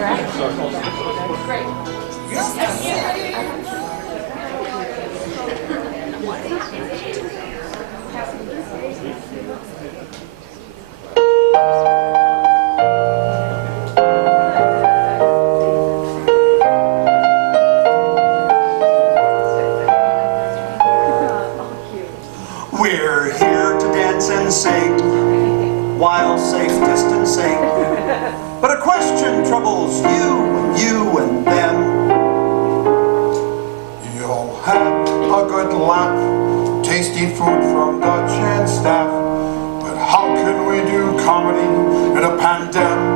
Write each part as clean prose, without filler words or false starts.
We're here to dance and sing while safe distancing. But a question troubles you and them. You'll have a good laugh, tasty food from Dutch and staff. But how can we do comedy in a pandemic?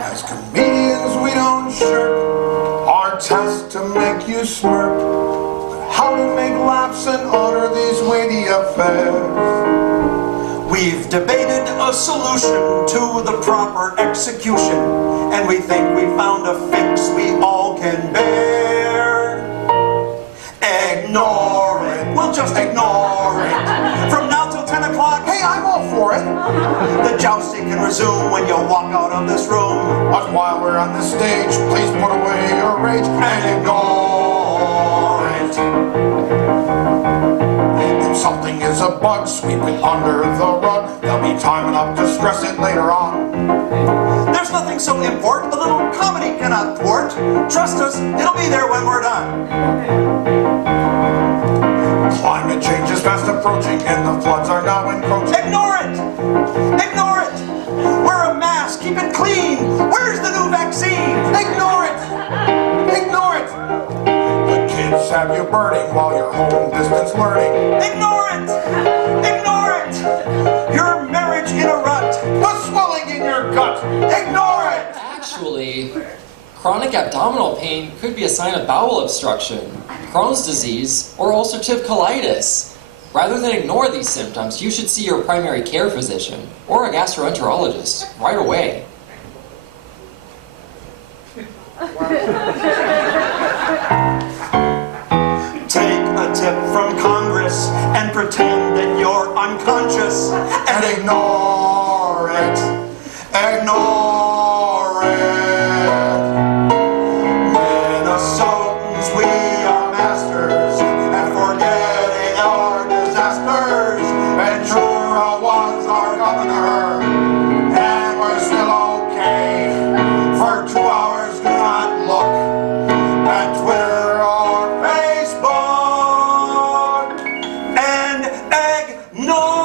As comedians we don't shirk our task to make you smirk. But how to make laughs and honor these weighty affairs? We've debated a solution to the proper execution, and we think we found a fix we all can bear. Ignore it, we'll just ignore it. From now till 10 o'clock, Hey, I'm all for it. the jousting can resume when you walk out of this room. But while we're on the stage, please put away your rage and ignore it. If something is a bug, sweep it under the rug. There'll be time enough to stress it later on. There's nothing so important a little comedy cannot thwart. Trust us, it'll be there when we're done. Climate change is fast approaching and the floods are now encroaching. Ignore it! Ignore it! Wear a mask, keep it clean. Where's the new vaccine? Ignore it! Ignore it! The kids have you burning while you're home distance learning. Ignore it! Ignore it! Your marriage in a rut. The swelling in your gut. Ignore it! Actually, chronic abdominal pain could be a sign of bowel obstruction, Crohn's disease, or ulcerative colitis. Rather than ignore these symptoms, you should see your primary care physician or a gastroenterologist right away. Take a tip from Congress and pretend that you're unconscious. And ignore it. Ignore it. Minnesotans, we are masters at forgetting our disasters. Ventura was our governor, and we're still okay. For 2 hours, do not look at Twitter or Facebook. And ignore.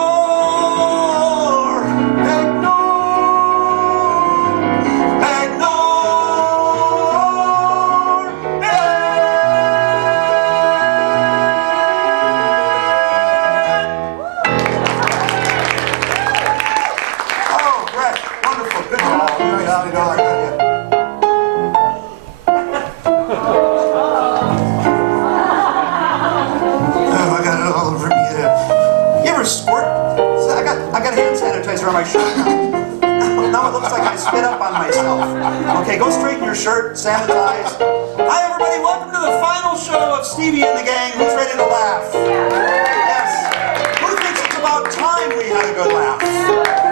Oh, Brett, wonderful, good job. Oh, I got it all over me. You ever squirt? I got hand sanitizer on my shirt now. Now it looks like I spit up on myself. Okay, go straighten your shirt, sanitize. Hi everybody, welcome to the final show of Stevie and the Gang. Who's ready to laugh? Yes. Who thinks it's about time we had a good laugh?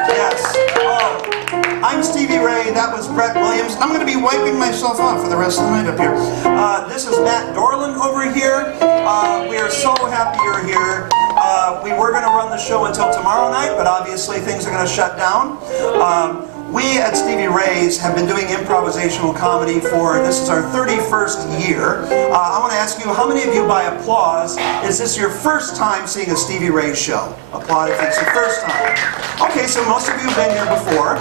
Yes. Oh, I'm Stevie Ray, that was Brett Williams. I'm going to be wiping myself off for the rest of the night up here. This is Matt Dorland over here. We are so happy you're here. We were going to run the show until tomorrow night, but obviously things are going to shut down. We at Stevie Ray's have been doing improvisational comedy for, this is our 31st year. I want to ask you, how many of you by applause, is this your first time seeing a Stevie Ray show? Applaud if it's your first time. Okay, so most of you have been here before.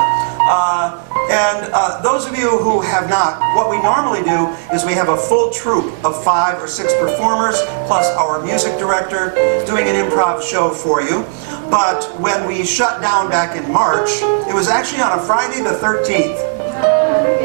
Those of you who have not, what we normally do is we have a full troupe of 5 or 6 performers, plus our music director, doing an improv show for you. But when we shut down back in March, it was actually on a Friday the 13th.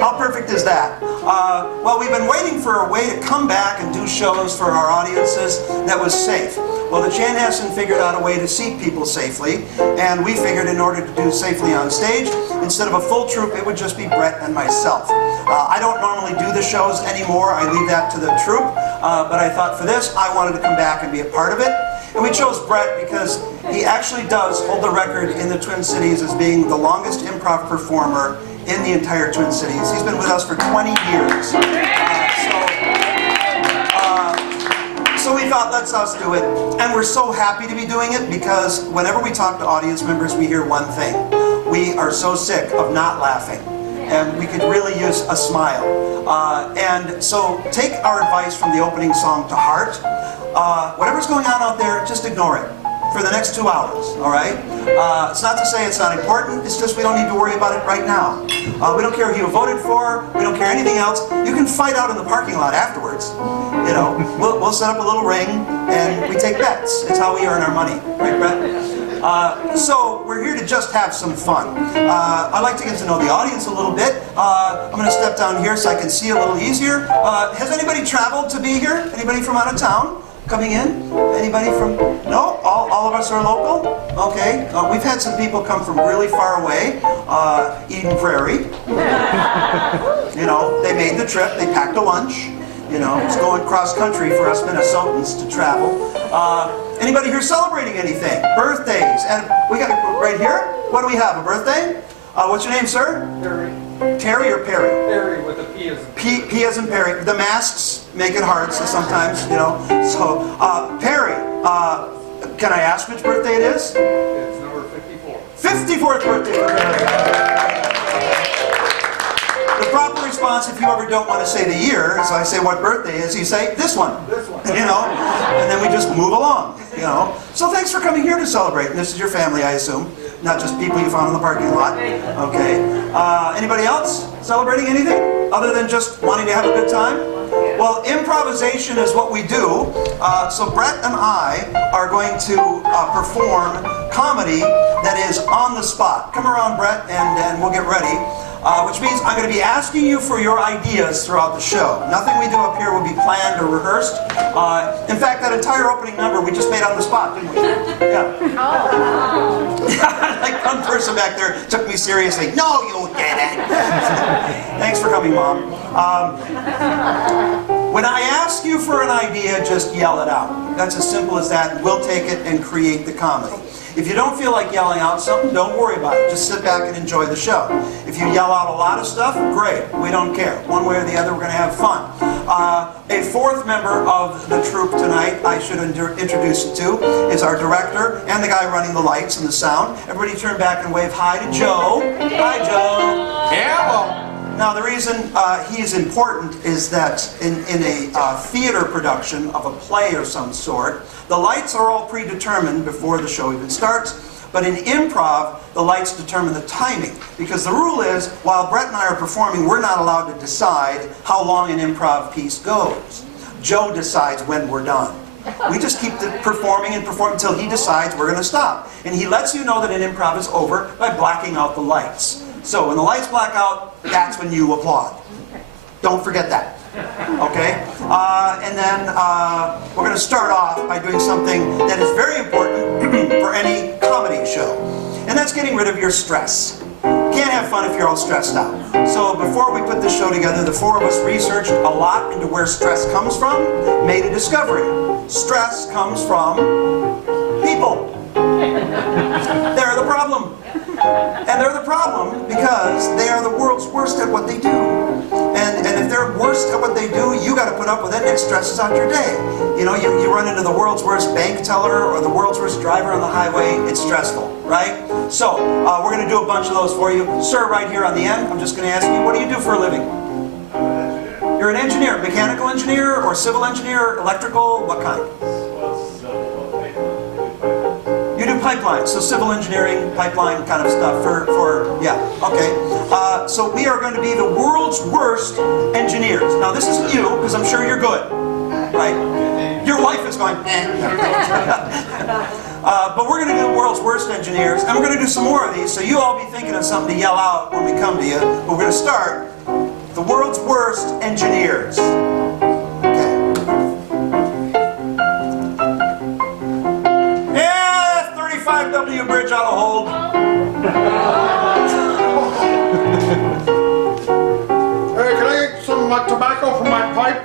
How perfect is that? Well, we've been waiting for a way to come back and do shows for our audiences that was safe. Well, the Chanhassen figured out a way to seat people safely, and we figured in order to do safely on stage, instead of a full troupe, it would just be Brett and myself. I don't normally do the shows anymore. I leave that to the troupe, but I thought for this, I wanted to come back and be a part of it. And we chose Brett because he actually does hold the record in the Twin Cities as being the longest improv performer in the entire Twin Cities. He's been with us for 20 years. So we thought, let's us do it. And we're so happy to be doing it because whenever we talk to audience members, we hear one thing. We are so sick of not laughing. And we could really use a smile. And so take our advice from the opening song to heart. Whatever's going on out there, just ignore it for the next 2 hours, all right? It's not to say it's not important, it's just we don't need to worry about it right now. We don't care who you voted for, we don't care anything else. You can fight out in the parking lot afterwards. You know, we'll set up a little ring and we take bets. It's how we earn our money, right, Brett? So we're here to just have some fun. I'd like to get to know the audience a little bit. I'm going to step down here so I can see a little easier. Has anybody traveled to be here? Anybody from out of town coming in? Anybody from, no? All of us are local? Okay. We've had some people come from really far away. Eden Prairie. You know, they made the trip, they packed a lunch. You know, it's going cross country for us Minnesotans to travel. Anybody here celebrating anything? Birthdays? And we got right here. What do we have? A birthday? What's your name, sir? Perry. Terry or Perry? Perry with a P as in P as in Perry. The masks make it hard, so sometimes, you know. So, Perry, can I ask which birthday it is? It's number 54. 54th birthday for Perry. The proper response, if you ever don't want to say the year, is I say what birthday is, you say this one. This one. You know, and then we just move along, you know. So thanks for coming here to celebrate. And this is your family, I assume, not just people you found in the parking lot. Okay. Anybody else celebrating anything other than just wanting to have a good time? Well, improvisation is what we do. So Brett and I are going to perform comedy that is on the spot. Come around, Brett, and we'll get ready. Which means I'm going to be asking you for your ideas throughout the show. Nothing we do up here will be planned or rehearsed. In fact, that entire opening number we just made on the spot, didn't we? Yeah. Like one person back there took me seriously. No, you didn't. Thanks for coming, Mom. When I ask you for an idea, just yell it out. That's as simple as that. We'll take it and create the comedy. If you don't feel like yelling out something, don't worry about it. Just sit back and enjoy the show. If you yell out a lot of stuff, great. We don't care. One way or the other, we're going to have fun. A fourth member of the troupe tonight, I should introduce you to, is our director and the guy running the lights and the sound. Everybody turn back and wave hi to Joe. Hi, Joe. Hello. Now, the reason he is important is that in a theater production of a play of some sort, the lights are all predetermined before the show even starts. But in improv, the lights determine the timing. Because the rule is, while Brett and I are performing, we're not allowed to decide how long an improv piece goes. Joe decides when we're done. We just keep performing and performing until he decides we're going to stop. And he lets you know that an improv is over by blacking out the lights. So when the lights black out, that's when you applaud. Don't forget that. Okay? And then we're going to start off by doing something that is very important for any comedy show. And that's getting rid of your stress. Can't have fun if you're all stressed out. So before we put this show together, the four of us researched a lot into where stress comes from, made a discovery. Stress comes from people. They're the problem. And they're the problem because they are the world's worst at what they do. And if they're worst at what they do, you got to put up with it and it stresses out your day. You know, you run into the world's worst bank teller or the world's worst driver on the highway, it's stressful, right? So, we're going to do a bunch of those for you. Sir, right here on the end, I'm just going to ask you, what do you do for a living? You're an engineer, mechanical engineer or civil engineer, electrical, what kind? You do pipelines, so civil engineering, pipeline kind of stuff yeah, okay. So we are going to be the world's worst engineers. Now this isn't you, because I'm sure you're good, right? Your wife is going, but we're going to be the world's worst engineers, and we're going to do some more of these, so you all be thinking of something to yell out when we come to you. But we're going to start the world's worst engineers. Okay. Yeah, 35W bridge out of hold. Hey, can I get some tobacco from my pipe?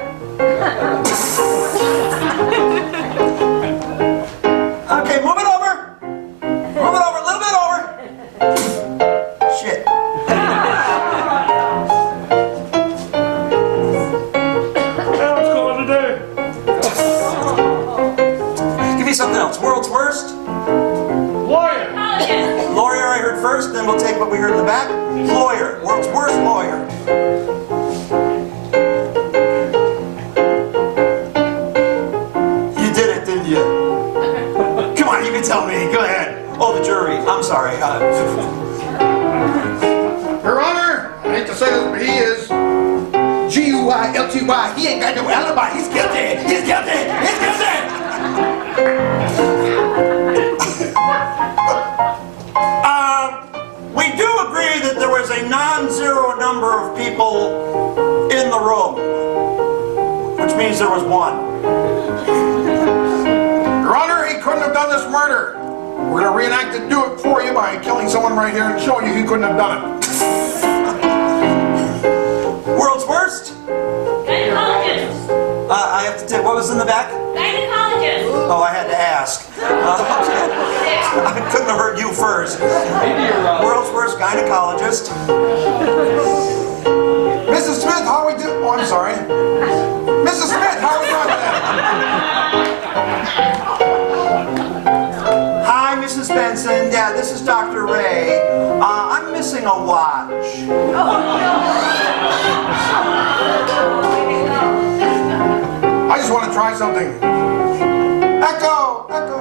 heard in the back? Lawyer. World's worst lawyer. You did it, didn't you? Come on, you can tell me. Go ahead. Oh, the jury. I'm sorry. Your Honor, I hate to say this, but he is G-U-I-L-T-Y. He ain't got no alibi. He's guilty. He's guilty. He's guilty. We do agree that there was a non-zero number of people in the room, which means there was one. Your Honor, he couldn't have done this murder. We're going to reenact and do it for you by killing someone right here and showing you he couldn't have done it. World's worst? Gynecologist. I have to tell you, what was in the back? Gynecologist. Oh, I had to ask. I couldn't have heard you first. World's worst gynecologist. Mrs. Smith, how are we doing? Oh, I'm sorry. Mrs. Smith, how are we doing today? Hi, Mrs. Benson. Yeah, this is Dr. Ray. I'm missing a watch. I just want to try something. Echo! Echo!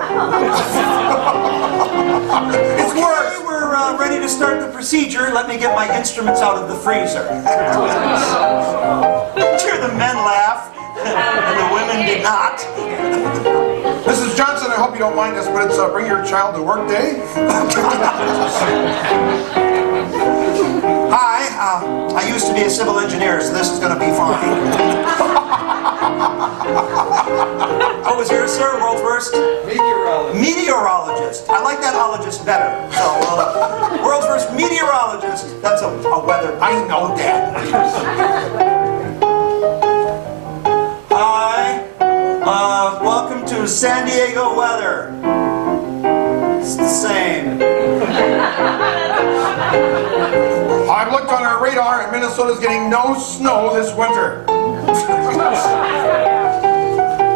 It's Okay, worse! we're ready to start the procedure. Let me get my instruments out of the freezer. Hear the men laugh, and the women did not. Mrs. Johnson, I hope you don't mind this, but it's Bring Your Child to Work Day. Hi, I used to be a civil engineer, so this is going to be fine. What was yours, sir? World's worst? Meteorologist. Meteorologist. I like that ologist better. So, world's worst meteorologist. That's a weather. I know that. Hi. Welcome to San Diego weather. It's the same. I've looked on our radar and Minnesota's getting no snow this winter.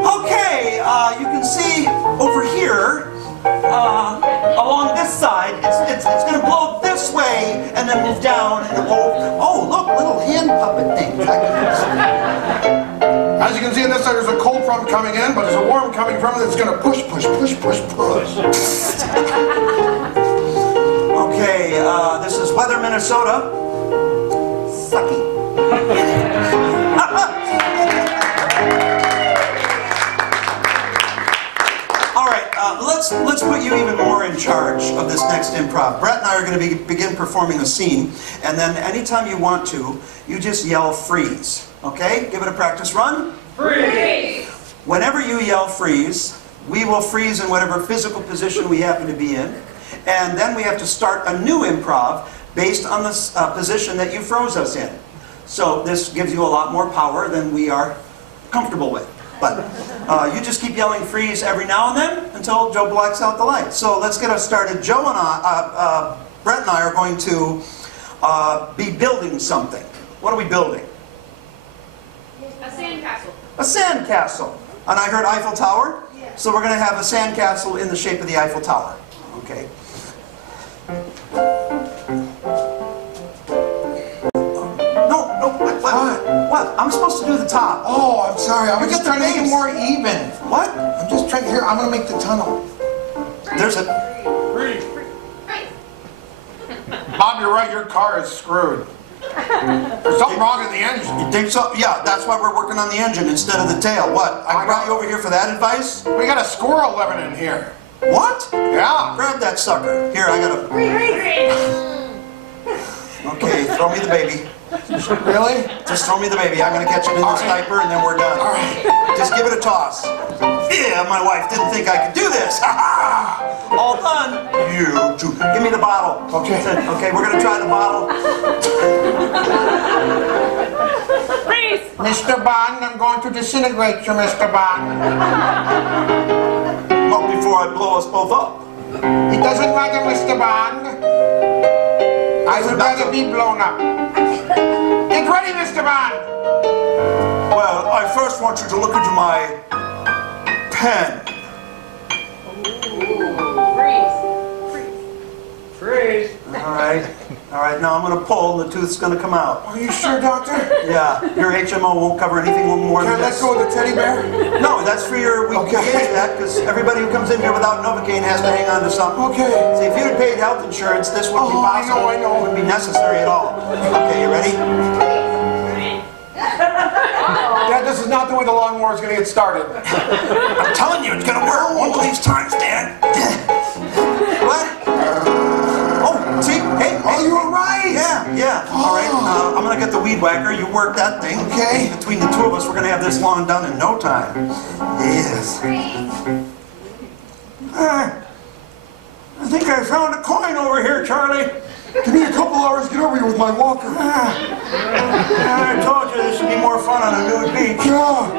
Okay, you can see over here, along this side, it's going to blow this way and then move down. And oh, look, little hand puppet thing. As you can see on this side, there's a cold front coming in, but there's a warm coming from it that's going to push, push, push, push, push. Okay, this is Weather Minnesota. Sucky. All right, let's put you even more in charge of this next improv. Brett and I are going to begin performing a scene, and then anytime you want to, you just yell freeze. Okay? Give it a practice run. Freeze. Whenever you yell freeze, we will freeze in whatever physical position we happen to be in, and then we have to start a new improv based on the position that you froze us in. So this gives you a lot more power than we are comfortable with. But you just keep yelling freeze every now and then until Joe blacks out the light. So let's get us started. Joe and Brett and I are going to be building something. What are we building? A sandcastle. A sandcastle. And I heard Eiffel Tower? Yes. So we're going to have a sandcastle in the shape of the Eiffel Tower. Okay. No, what? I'm supposed to do the top. Oh, I'm sorry. I was You just get the trying to make it base. more even. What? I'm just trying to hear. I'm going to make the tunnel. There's a... Freeze. Bob, you're right. Your car is screwed. There's something wrong in the engine. You think so? Yeah, that's why we're working on the engine instead of the tail. What? I brought you over here for that advice? We got a squirrel living in here. What? Yeah. Grab that sucker. Here, I gotta... Freeze. Okay, throw me the baby. Really? Just throw me the baby. I'm gonna catch it in this diaper and then we're done. All right. Just give it a toss. Yeah, my wife didn't think I could do this. Ha ha! All done. You too. Give me the bottle. Okay. Okay, we're gonna try the bottle. Freeze. Mr. Bond, I'm going to disintegrate you, Mr. Bond. Not before I blow us both up. It doesn't matter, Mr. Bond. I would rather be blown up. Get ready, Mr. Bond. Well, I first want you to look into my pen. Freeze. Freeze. All right, now I'm going to pull and the tooth's going to come out. Are you sure, doctor? Yeah, your HMO won't cover anything more Can I than let this. go of the teddy bear? No, that's for your, we Okay. created that because everybody who comes in here without Novocaine has to hang on to something. Okay. See, if you'd have paid health insurance, this wouldn't be Oh, I possible. know. It wouldn't be necessary at all. Okay, you ready? Dad, this is not the way the lawnmower is going to get started. I'm telling you, it's going to work one of these times, Dad. What? Oh, see? Hey, Oh, you were right. Yeah. All right, I'm going to get the weed whacker. You work that thing. Okay. Between the two of us, we're going to have this lawn done in no time. Yes. I think I found a coin over here, Charlie. Give me a couple hours to get over here with my walker. I told you this would be more fun on a nude beach. Yeah.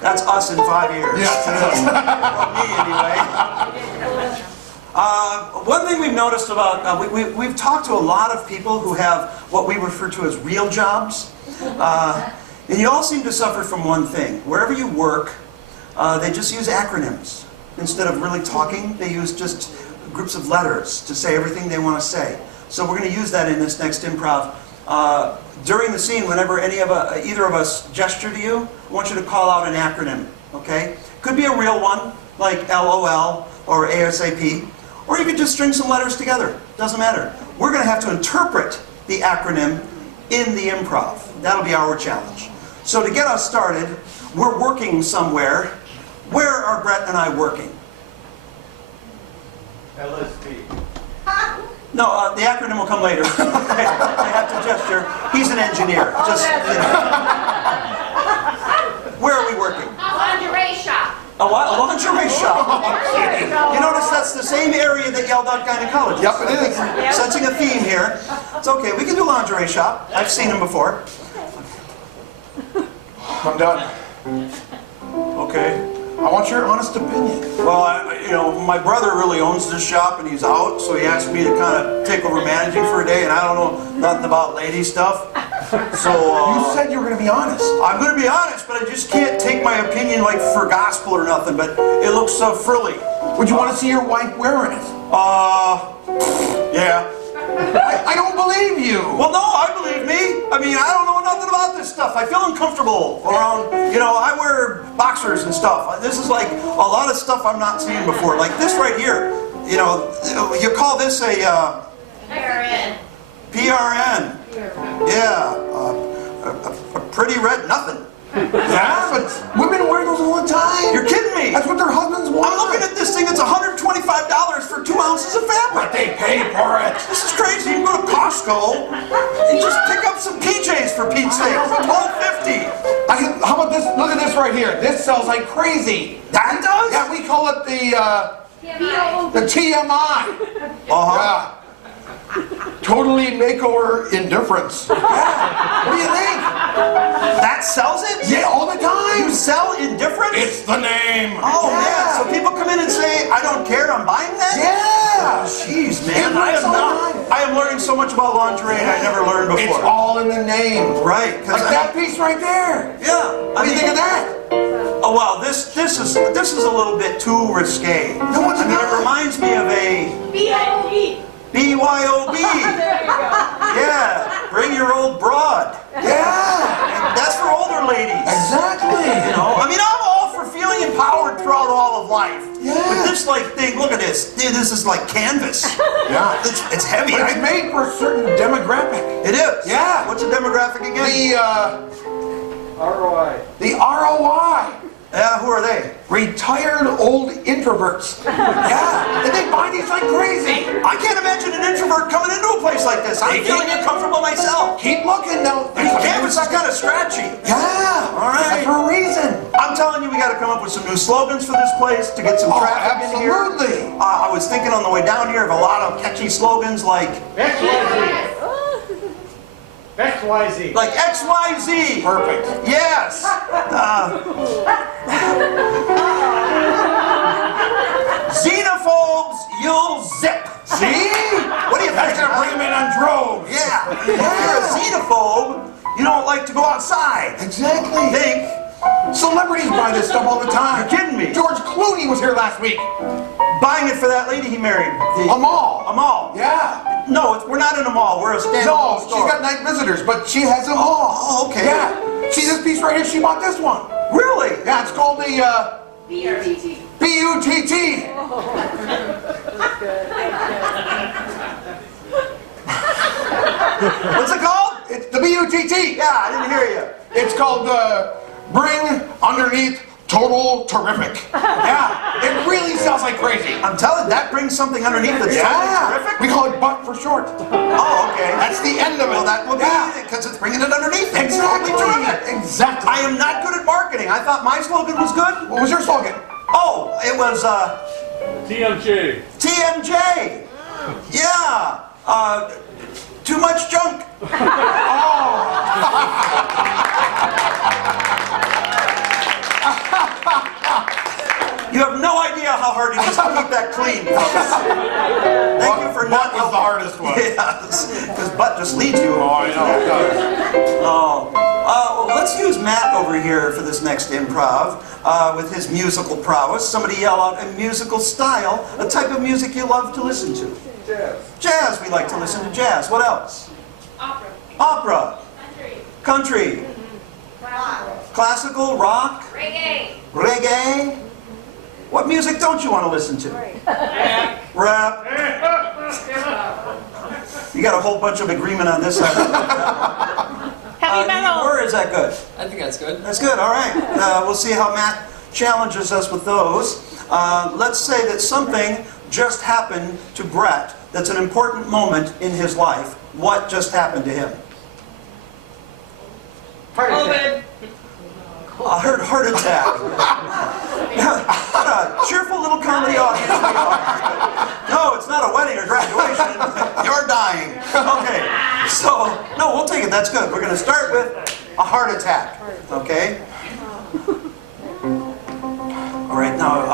That's us in 5 years. Yes, it is. Well, me, anyway. One thing we've noticed about, we've talked to a lot of people who have what we refer to as real jobs. And you all seem to suffer from one thing. Wherever you work, they just use acronyms. Instead of really talking, they use just groups of letters to say everything they want to say. So we're going to use that in this next improv. During the scene, whenever either of us gesture to you, I want you to call out an acronym, okay? Could be a real one, like LOL or ASAP, or you could just string some letters together. Doesn't matter. We're going to have to interpret the acronym in the improv. That'll be our challenge. So to get us started, we're working somewhere. Where are Brett and I working? LSD. No, the acronym will come later. I have to gesture. He's an engineer. Just, you know. Where are we working? Lingerie shop. A what? A lingerie shop. You notice that's the same area that yelled out gynecologist. Yep, it is. Sensing a theme here. It's okay. We can do lingerie shop. I've seen them before. I'm done. Okay. I want your honest opinion. Well, my brother really owns this shop and he's out, so he asked me to kind of take over managing for a day, and I don't know nothing about lady stuff. So, You said you were going to be honest. I'm going to be honest, but I just can't take my opinion like for gospel or nothing, but it looks so frilly. Would you want to see your wife wearing it? Yeah. I don't believe you. Well, no, I believe me. I mean, I don't know nothing about this stuff. I feel uncomfortable around, I wear boxers and stuff. This is like a lot of stuff I'm not seeing before. Like this right here, you call this a PRN. PRN. Yeah, a pretty red nothing. Yeah, but women wear those all the time. You're kidding me. That's what their husbands want. I'm looking at this thing, it's $125 for 2 ounces of fabric. They pay for it. This is crazy. You can go to Costco and just pick up some PJs for Pete's sake for $12.50. How about this? Look at this right here. This sells like crazy. That does? Yeah, we call it the TMI. Uh-huh. Yeah. Totally makeover indifference. Yeah. What do you think? That sells it? Yeah, all the time. You sell indifference? It's the name. Oh, Yeah. man. So people come in and say, I don't care, I'm buying that? Yeah. Jeez, man. It works all the time. I am learning so much about lingerie I never learned before. It's all in the name. Right. 'Cause Like that piece right there. Yeah. What do you think of that? Oh, wow. This is a little bit too risque. No, it's I mean, not. it reminds me of a BIOB. BYOB. Yeah. Bring your old broad. Yeah. That's for older ladies. Exactly. I mean, I'm all for feeling empowered throughout all of life. Yeah. But this thing, look at this. Dude, this is like canvas. Yeah. It's heavy. But it's made for a certain demographic. It is. Yeah. What's the demographic again? ROI. The ROI. Yeah, who are they? Retired old introverts. Yeah. And they buy these like crazy. I can't imagine an introvert coming into a place like this. I'm feeling uncomfortable myself. Keep looking now. This canvas is kind of scratchy. Yeah. All right. That's for a reason. I'm telling you, we got to come up with some new slogans for this place to get some traffic in here. Absolutely. I was thinking on the way down here of a lot of catchy slogans like XYZ. XYZ. like XYZ. Perfect. Yes. Xenophobes, you'll zip. See? What do you That's think? gonna bring them in on droves. Yeah. If you're a xenophobe, you don't like to go outside. Exactly. Think Celebrity Celebrities buy this stuff all the time. You're kidding me. George Clooney was here last week. Buying it for that lady he married. A mall. A mall. Yeah. No, we're not in a mall. We're a standalone No, store. she's got night visitors, but she has a mall. Oh, okay. Yeah. See this piece right here? She bought this one. Really? Yeah, it's called the B-U-T-T. B-U-T-T. What's it called? It's the B-U-T-T. Yeah, I didn't hear you. It's called Bring Underneath Total Terrific. Yeah, it really sounds like crazy. I'm telling you, that brings something underneath that's Yeah, terrific. we call it butt for short. Oh, okay. That's the end of it. Well, that will be Yeah. it, because it's bringing it underneath. It's Exactly. totally terrific. Exactly. I am not good at marketing. I thought my slogan was good. What was your slogan? Oh, it was TMJ. TMJ. Yeah. Too much junk. You have no idea how hard it is to keep that clean. Thank you for not. Butt was the hardest one. Yes, because butt just leads you. Oh, I know. It does. Oh. Well, let's use Matt over here for this next improv with his musical prowess. Somebody yell out a musical style, a type of music you love to listen to. Jazz. Jazz, we like to listen to jazz. What else? Opera. Opera. Country. Country. Rock. Classical, rock, Reggae. reggae. What music don't you want to listen to? Rap. You got a whole bunch of agreement on this side. Heavy metal. Or is that good? I think that's good. That's good, all right. We'll see how Matt challenges us with those. Let's say that something just happened to Brett that's an important moment in his life. What just happened to him? COVID. I heard heart attack. What a cheerful little comedy audience we are. No, it's not a wedding or graduation. You're dying. Okay, so, no, we'll take it. That's good. We're going to start with a heart attack. Okay? All right, now,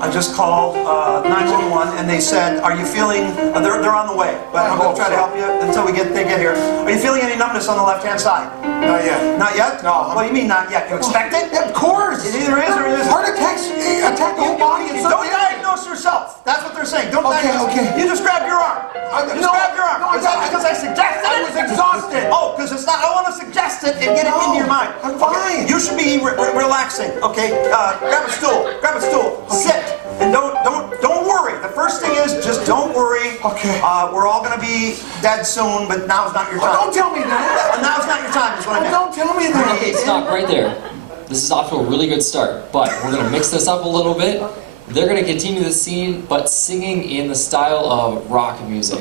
I just called 911 and they said, are you feeling, they're on the way, but I'm going to try to help you until they get here. Are you feeling any numbness on the left-hand side? Not yet. Not yet? No. What do you mean not yet? You expect it? Of course. It either is or it isn't. Heart attacks attack the whole body. And Don't diagnose yourself. That's what they're saying. Don't Okay, diagnose. okay. You just grab your arm. You just grab your arm. No, Is that because I suggested I it? was exhausted. Oh, because it's not. I want to suggest it and get it into your mind. I'm fine. You should be relaxing. Okay. Grab a stool. Grab a stool. Sit. And don't worry. The first thing is just don't worry. Okay. We're all gonna be dead soon, but now's not your time. Don't tell me that. Now's not your time. Is what I meant. Don't tell me that. Okay, stop right there. This is off to a really good start, but we're going to mix this up a little bit. They're going to continue the scene, but singing in the style of rock music.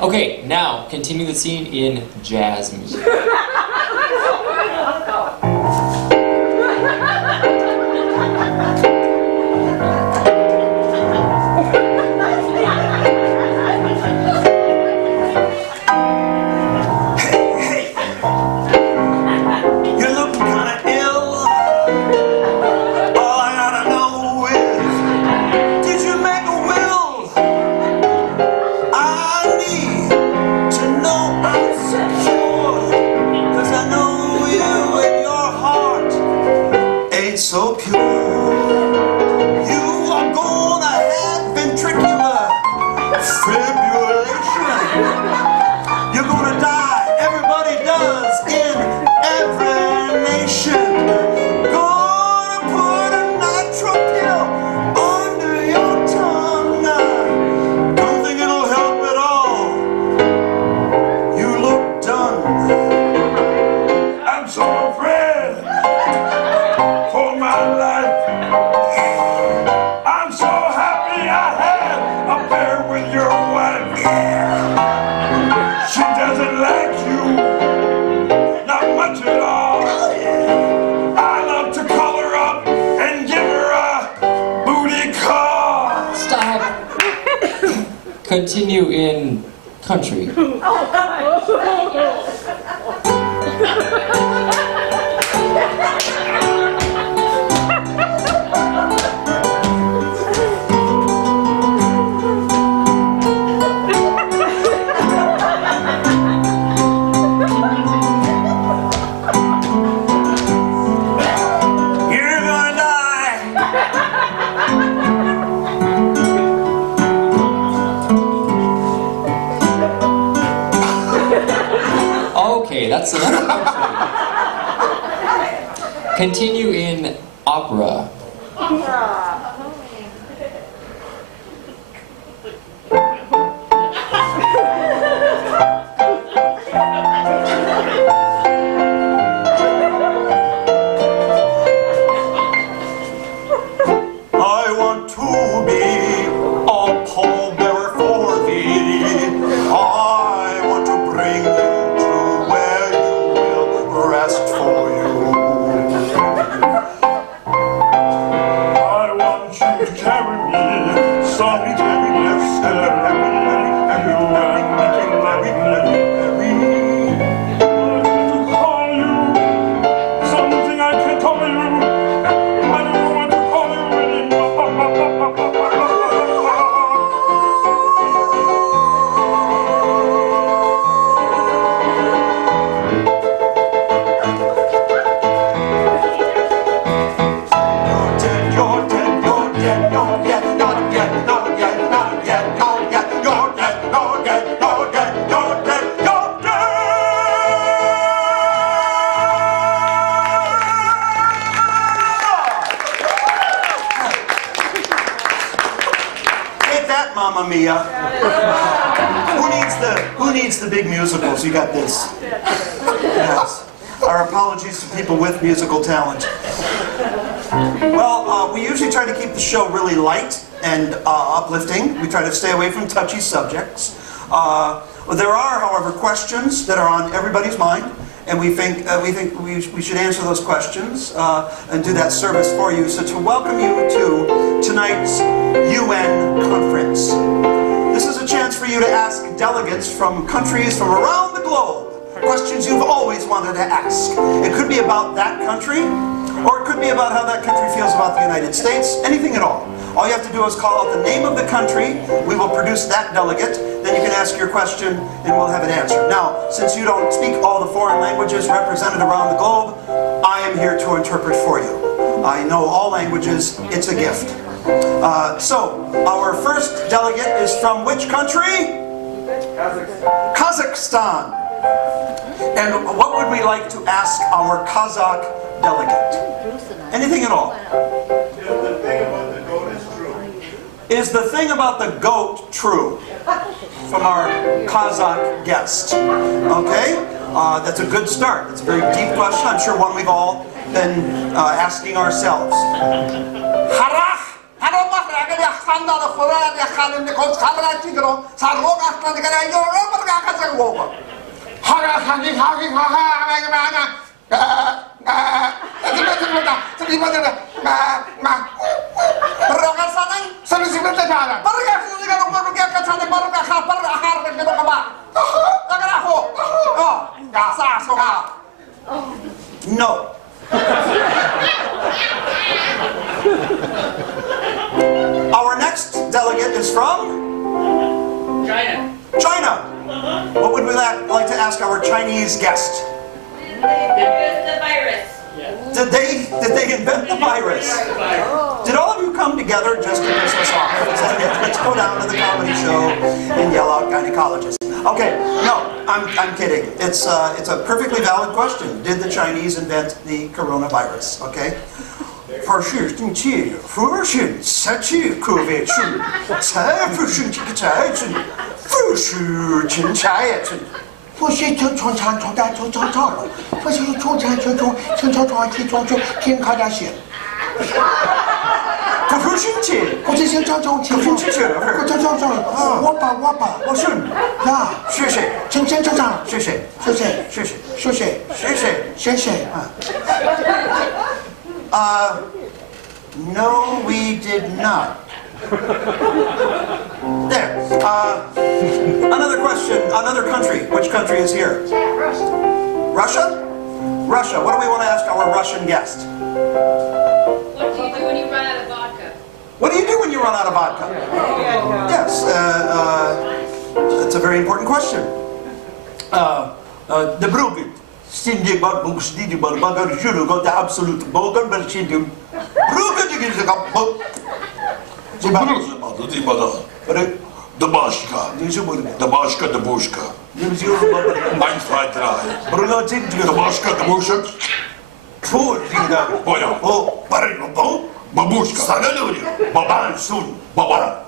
Okay, now continue the scene in jazz music. You're looking kinda ill. All I gotta know is, did you make a doesn't like you? Not much at all. I love to call her up and give her a booty call. Stop. Continue in country. You're gonna die. Okay, that's enough country. Continue in opera. I want to be a pallbearer for thee. I want to bring you to where you will rest for you. I want you to carry me, solitary left to call you something I can't call you. I don't know what to call you You're dead, you're dead, you're dead, not yet, not yet, not yet, not yet. You're dead, you're dead, you're dead, you're dead, you're dead. Take that, Mamma Mia. Who needs the big musicals? You got this. Yes. Our apologies to people with musical talent. Well, we usually try to keep the show really light and uplifting. We try to stay away from touchy subjects. There are, however, questions that are on everybody's mind, and we think we should answer those questions and do that service for you. So to welcome you to tonight's UN conference. This is a chance for you to ask delegates from countries from around the globe questions you've always wanted to ask. It could be about that country, or it could be about how that country feels about the United States, anything at all. All you have to do is call out the name of the country, we will produce that delegate, then you can ask your question and we'll have it answered. Now, since you don't speak all the foreign languages represented around the globe, I am here to interpret for you. I know all languages, it's a gift. So, our first delegate is from which country? Kazakhstan. And what would we like to ask our Kazakh delegate? Anything at all. Is the thing about the goat true? From our Kazakh guest. Okay? That's a good start. It's a very deep question. I'm sure one we've all been asking ourselves. No. Our next delegate is from? China. China. What would we like to ask our Chinese guest? The virus. Did they invent the virus? Did all of you come together just to piss us off? Let's go down to the comedy show and yell out gynecologists. Okay, no, I'm kidding. It's a perfectly valid question. Did the Chinese invent the coronavirus? Okay. 发是定期，发是三期COVID是，才不是这个才是，不是真才也是。不是就从长从大从长长了，不是从长从从从从从从从天开始写。Kufushunchi. 我这些叫叫叫叫我把我是呀，谢谢请站长，谢谢谢谢谢谢谢谢谢谢。谢谢啊。 No, we did not. There. Another question. Another country. Which country is here? Russia? Russia. What do we want to ask our Russian guest? What do you do when you run out of vodka? What do you do when you run out of vodka? Yes. That's a very important question. The Brugit. Stindy bad books, did you but bugger should go to absolute bogan, but she do. Brugit is a book. Домашка, домашка, домушка. Mein zwei, drei. Домашка, домушек. Понял. Бабушка. Баба, сун. Баба.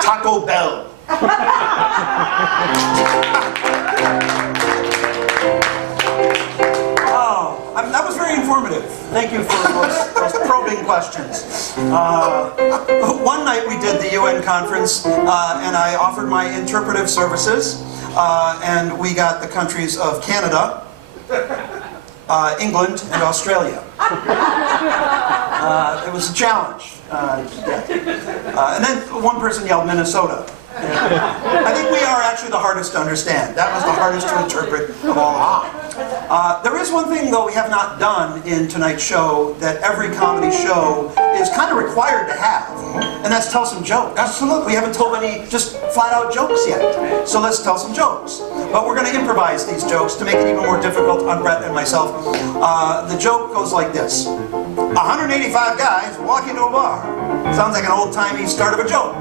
Taco Bell. That was very informative. Thank you for those probing questions. One night we did the UN conference, and I offered my interpretive services, and we got the countries of Canada, England, and Australia. It was a challenge. And then one person yelled Minnesota. I think we are actually the hardest to understand. That was the hardest to interpret of all. There is one thing, though, we have not done in tonight's show that every comedy show is kind of required to have, and that's tell some jokes. Absolutely. We haven't told any just flat-out jokes yet, so let's tell some jokes. But we're going to improvise these jokes to make it even more difficult on Brett and myself. The joke goes like this. 185 guys walk into a bar. Sounds like an old-timey start of a joke.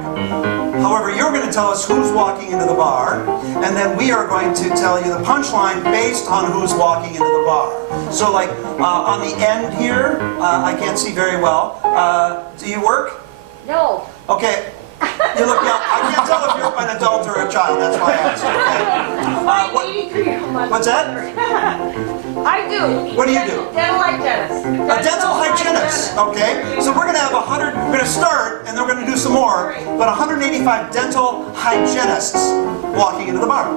However, you're going to tell us who's walking into the bar, and then we are going to tell you the punchline based on who's walking into the bar. So like on the end here, I can't see very well. Do you work? No. Okay. You look young. I can't tell if you're an adult or a child. That's why I asked. Okay. What's that? I do. What do you do? Dental hygienist. A dental hygienist. Okay. So we're going to have 100. We're going to start, and then we're going to do some more. But 185 dental hygienists walking into the bar.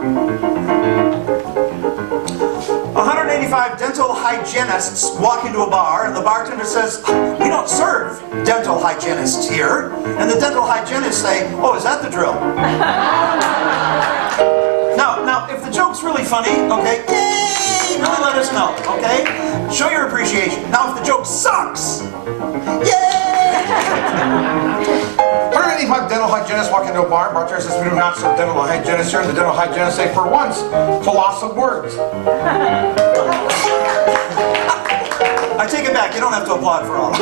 185 dental hygienists walk into a bar, and the bartender says, "We don't serve dental hygienists here." And the dental hygienists say, "Oh, is that the drill?" Now, if the joke's really funny, okay, yay, really let us know, okay? Show your appreciation. Now, if the joke sucks, yay! 185 dental hygienists walk into a bar. Bartender says, "We do not serve dental hygienists here." And the dental hygienists say, "For once, colossal words." I take it back. You don't have to applaud for all.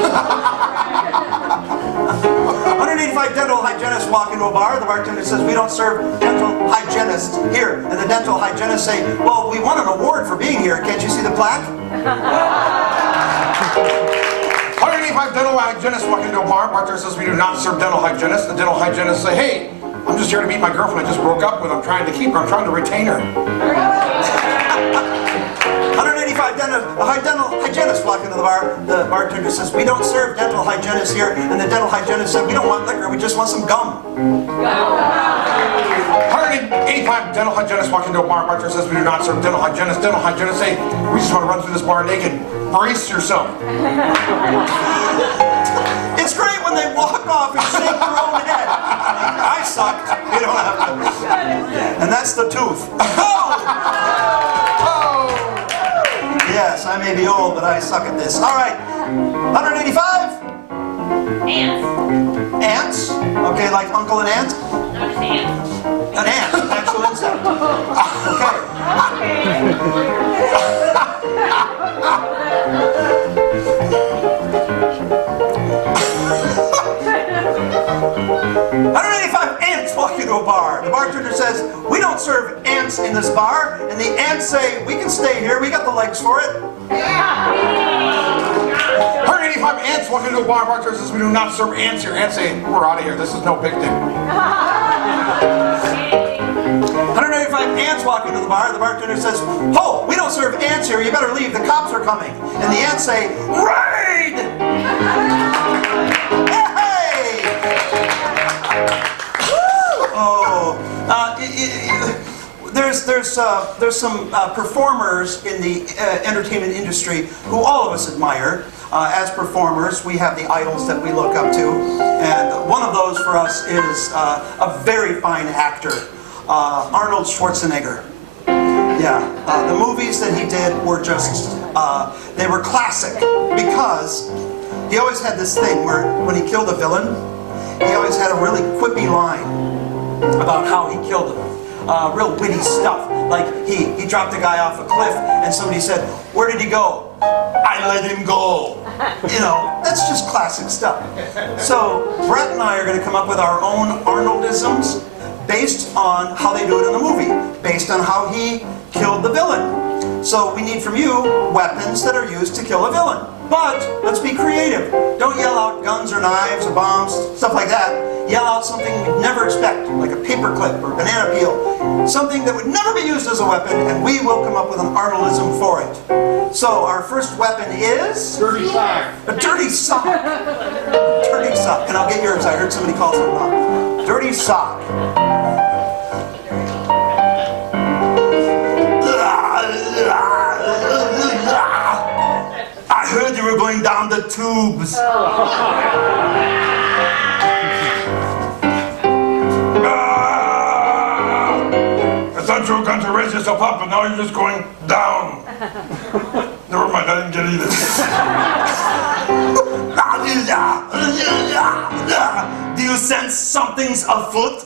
185 dental hygienists walk into a bar. The bartender says, "We don't serve dental hygienists here." And the dental hygienists say, "Well, we won an award for being here. Can't you see the plaque?" 185 dental hygienists walk into a bar. Bartender says, "We do not serve dental hygienists." The dental hygienists say, "Hey, I'm just here to meet my girlfriend. I just broke up with her. I'm trying to keep her. I'm trying to retain her." 185 dental hygienists walk into the bar. The bartender says, "We don't serve dental hygienists here." And the dental hygienist said, "We don't want liquor. We just want some gum." 185 dental hygienists walk into a bar. Bartender says, "We do not serve dental hygienists." Dental hygienists say, "We just want to run through this bar naked. Brace yourself." It's great when they walk off and shake their own head. I sucked. You don't have to. And that's the tooth. Yes, I may be old, but I suck at this. All right. 185? Ants. Ants? Okay, like uncle and aunt? Not just ants. An ant, an actual insect. Okay. 185 ants walk into a bar. The bartender says, "We don't serve ants in this bar." And the ants say, "We can stay here. We got the legs for it." 185 ants walk into a bar. Bartender says, "We do not serve ants here." Ants say, "We're out of here. This is no picnic." 185 ants walk into the bar. The bartender says, "Oh, we don't serve ants here. You better leave. The cops are coming." And the ants say, "Raid!" there's some performers in the entertainment industry who all of us admire. As performers, we have the idols that we look up to, and one of those for us is a very fine actor, Arnold Schwarzenegger. Yeah, the movies that he did were just, they were classic because he always had this thing where when he killed a villain, he always had a really quippy line about how he killed him. Real witty stuff, like he dropped a guy off a cliff and somebody said, "Where did he go?" "I let him go." You know, that's just classic stuff. So Brett and I are going to come up with our own Arnoldisms based on how they do it in the movie, based on how he killed the villain. So we need from you weapons that are used to kill a villain. But let's be creative. Don't yell out guns or knives or bombs, stuff like that. Yell out something you'd never expect, like a paper clip or banana peel. Something that would never be used as a weapon, and we will come up with an Arnoldism for it. So our first weapon is... Dirty sock. A dirty sock. Dirty sock. And I'll get yours. I heard somebody call it wrong. Dirty sock. I heard you were going down the tubes. I thought you were going to raise yourself up, and now you're just going down. Never mind, I didn't get either. Do you sense something's afoot?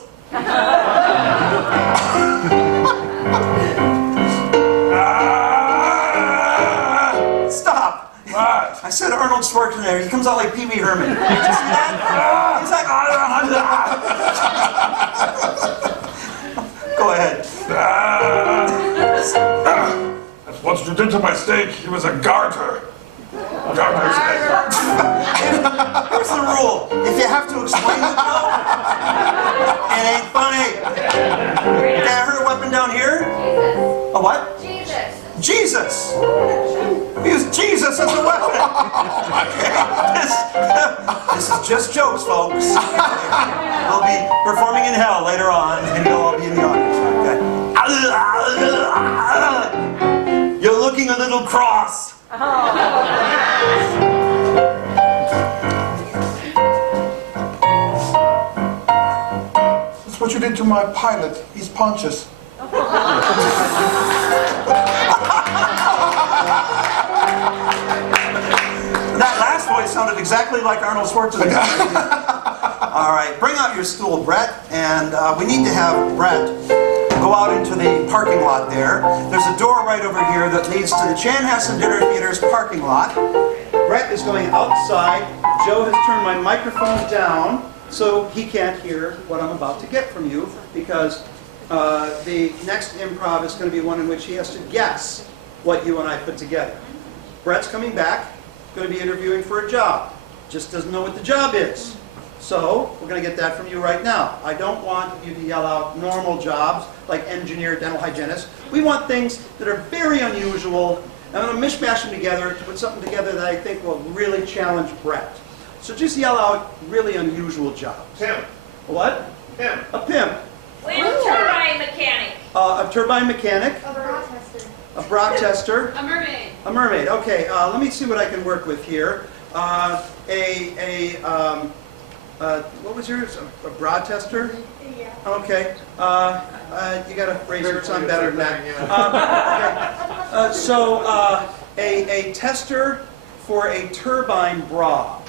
Stop. What? I said Arnold Schwarzenegger. He comes out like Pee Wee Herman. Did you see that? He's like, go ahead. That's what you did to my steak. He was a garter. Garter's egg. Here's the rule. If you have to explain the joke, it ain't funny. Okay, I heard a weapon down here. A what? Jesus. We use Jesus as a weapon. Okay. This is just jokes, folks. We'll be performing in hell later on, and you'll all be in the audience. Okay. You're looking a little cross. That's what you did to my pilot. He's Pontius. That last voice sounded exactly like Arnold Schwarzenegger. All right, bring out your stool, Brett, and we need to have Brett go out into the parking lot there. There's a door right over here that leads to the Chanhassen Dinner Theater's parking lot. Brett is going outside. Joe has turned my microphone down so he can't hear what I'm about to get from you, because the next improv is going to be one in which he has to guess what you and I put together. Brett's coming back, going to be interviewing for a job. Just doesn't know what the job is. So we're going to get that from you right now. I don't want you to yell out normal jobs like engineer, dental hygienist. We want things that are very unusual. I'm going to mishmash them together to put something together that I think will really challenge Brett. So just yell out really unusual jobs. Pimp. A what? Pimp. A pimp. Wind turbine mechanic. A turbine mechanic. A bra tester. A bra tester. A mermaid. A mermaid. Okay, let me see what I can work with here. What was yours? A bra tester? Yeah. Okay. You got a razor. It's on better than that. Okay. A tester for a turbine bra.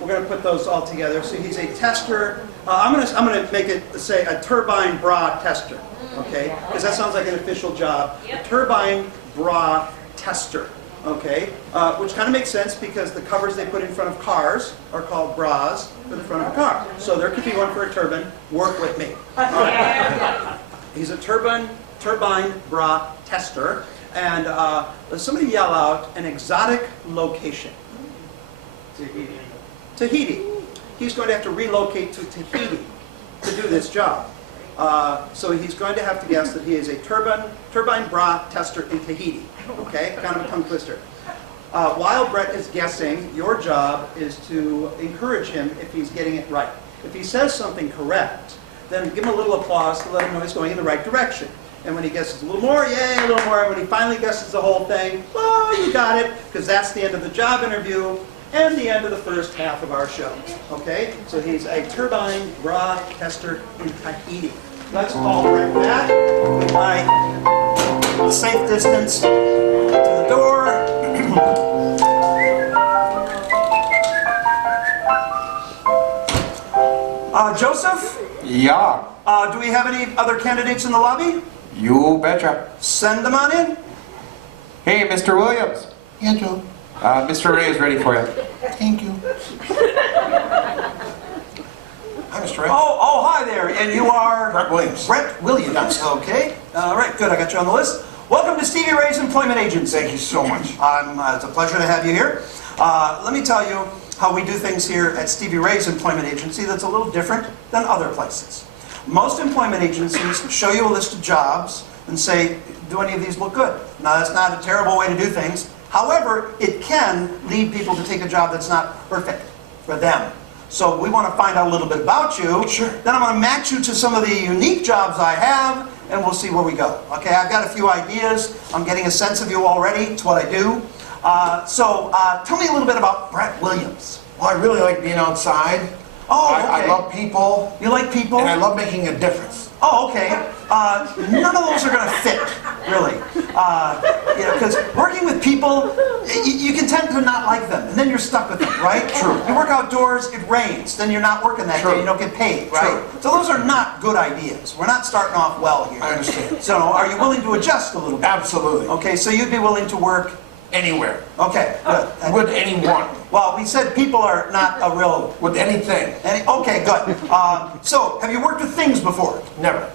We're going to put those all together. So he's a tester. I'm gonna make it say a turbine bra tester. Okay, because that sounds like an official job. Yep. A turbine bra tester. Okay, which kind of makes sense because the covers they put in front of cars are called bras for the front of a car. So there could be one for a turbine. Work with me. All right. He's a turbine bra tester. And somebody yell out an exotic location. Tahiti. He's going to have to relocate to Tahiti to do this job. So he's going to have to guess that he is a turbine bra tester in Tahiti. Okay, kind of a tongue twister. While Brett is guessing, your job is to encourage him if he's getting it right. If he says something correct, then give him a little applause to let him know he's going in the right direction. And when he guesses a little more, yay, a little more. And when he finally guesses the whole thing, well, you got it, because that's the end of the job interview and the end of the first half of our show. Okay? So he's a turbine bra tester in Tahiti. Let's call Brett back with my safe distance to the door. Joseph, Yeah, do we have any other candidates in the lobby? you betcha. Send them on in. Hey, Mr. Williams. Yeah, Joe. Mr. Ray is ready for you. Thank you. Hi, Mr. Ray. Oh, hi there. And you are? Brett Williams. Brett Williams. Okay. All right, good. I got you on the list. Welcome to Stevie Ray's Employment Agency. Thank you so much. It's a pleasure to have you here. Let me tell you how we do things here at Stevie Ray's Employment Agency that's a little different than other places. Most employment agencies show you a list of jobs and say, do any of these look good? Now, that's not a terrible way to do things. However, it can lead people to take a job that's not perfect for them. So we want to find out a little bit about you. Sure. Then I'm going to match you to some of the unique jobs I have, and we'll see where we go. Okay, I've got a few ideas. I'm getting a sense of you already. It's what I do. Tell me a little bit about Brett Williams. Well, I really like being outside. Oh, okay. I love people. You like people? And I love making a difference. Oh, okay. None of those are going to fit, really. Because working with people, you can tend to not like them, and then you're stuck with them, right? True. You work outdoors, it rains, then you're not working that True. day, you don't get paid, right? True. So those are not good ideas. We're not starting off well here. I understand. So are you willing to adjust a little bit? Absolutely. Okay, so you'd be willing to work? Anywhere. Okay, good. With anyone. Well, we said people are not a real... With anything. Okay, good. So, have you worked with things before? Never.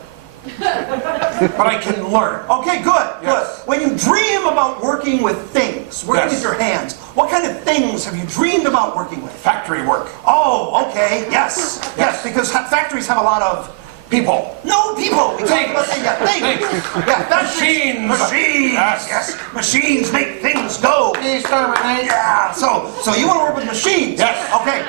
But I can learn. Okay, good, Yes. good. When you dream about working with things, working Yes. with your hands, what kind of things have you dreamed about working with? Factory work. Oh, okay, yes. Yes, because factories have a lot of... People. No, people! We talked about that, yeah, things. Things. Yeah, factories. Machines. Machines! Yes. Yes, machines make things go. Exterminate. Yeah, so you want to work with machines? Yes. Okay,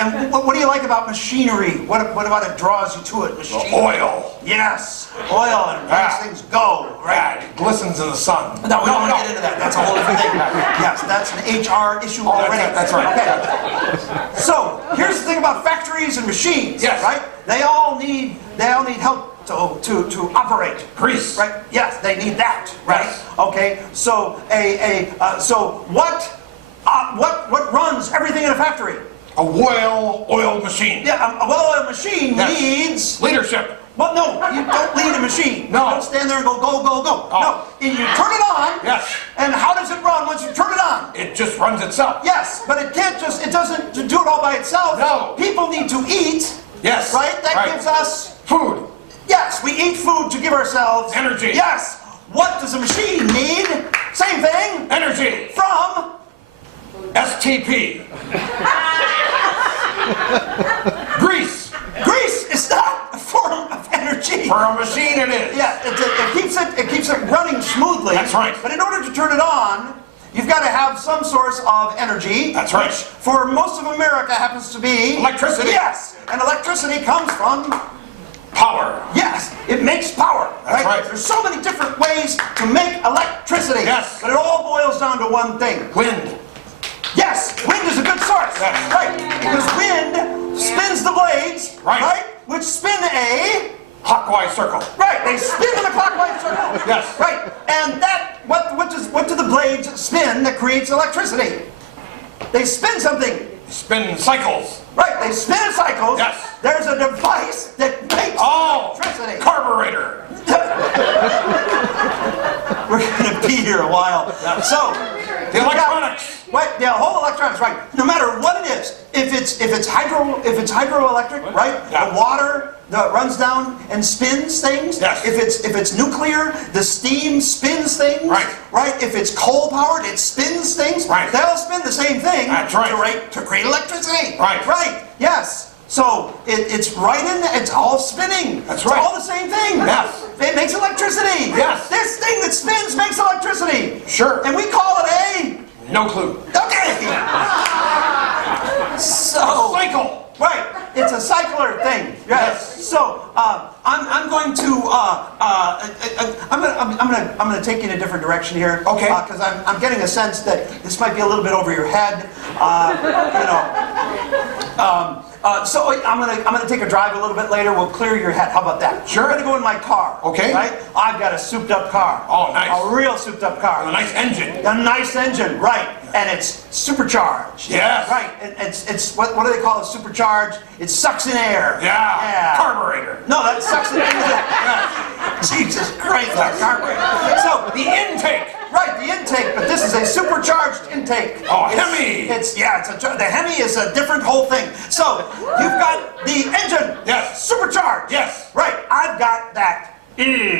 and what do you like about machinery? What about it draws you to it? Machine. Oil. Yes, oil and makes things go, right? Right. It glistens in the sun. No, we don't want to get into that. That's a whole different thing. Yes, that's an HR issue already. That's right. Okay. So here's the thing about factories and machines. Yes. Right? They all need help to operate. Grease. Right? Yes, they need that. Right? Yes. Okay. So what runs everything in a factory? A well-oiled machine. Yeah, a well-oiled machine Yes. needs. Leadership. Well, no, you don't lead a machine. No. You don't stand there and go, go, go, go. Oh. No, you turn it on. Yes. And how does it run once you turn it on? It just runs itself. Yes, but it doesn't do it all by itself. No. People need to eat. Yes. Right? That gives us, food. yes, we eat food to give ourselves. Energy. Yes. What does a machine need? Same thing. Energy. From? STP. Grease. Grease is not a form of energy. For a machine it is. Yeah, it keeps it running smoothly. That's right. But in order to turn it on, you've got to have some source of energy. That's right. Which, for most of America, happens to be... Electricity. Yes. And electricity comes from... Power. Yes. It makes power. That's right. There's so many different ways to make electricity. Yes. But it all boils down to one thing. Wind. Yes. Wind is a good source. Yes. Right. Because wind spins the blades. Right. Which spin a... Clockwise circle. Right, they spin in a clockwise circle. Yes. Right, and what do the blades spin that creates electricity? They spin something. Spin cycles. Right, they spin in cycles. Yes. There's a device that makes electricity. Carburetor. We're going to be here a while. So, The electronics. Right, yeah, whole electronics, right. No matter what it is, if it's hydroelectric, right? Yeah. The water that runs down and spins things. Yes. If it's nuclear, the steam spins things. Right. Right. If it's coal powered, it spins things. Right. They all spin the same thing. That's right. To create electricity. Right. Right. Yes. So it's right in there. It's all spinning. That's It's right. all the same thing. Yes. It makes electricity. Yes. This thing that spins makes electricity. Sure. And we call it a... No clue. Okay. So Cycle. right, it's a cycler thing. Yes. So I'm gonna take you in a different direction here. Okay. Because I'm getting a sense that this might be a little bit over your head. So I'm gonna take a drive a little bit later. We'll clear your head. How about that? Sure. I'm gonna go in my car. Okay. Right? I've got a souped up car. Oh, nice. A real souped up car. A nice engine. A nice engine, right? And it's supercharged. Yes. Right. It's what do they call it? Supercharged. It sucks in air. Yeah. Carburetor. No, that sucks in air. Jesus Christ, that carburetor. So The intake. right, the intake, but this is a supercharged intake. Oh, Hemi. The Hemi is a different whole thing. So you've got the engine. Yes. Supercharged. Yes. Right. I've got that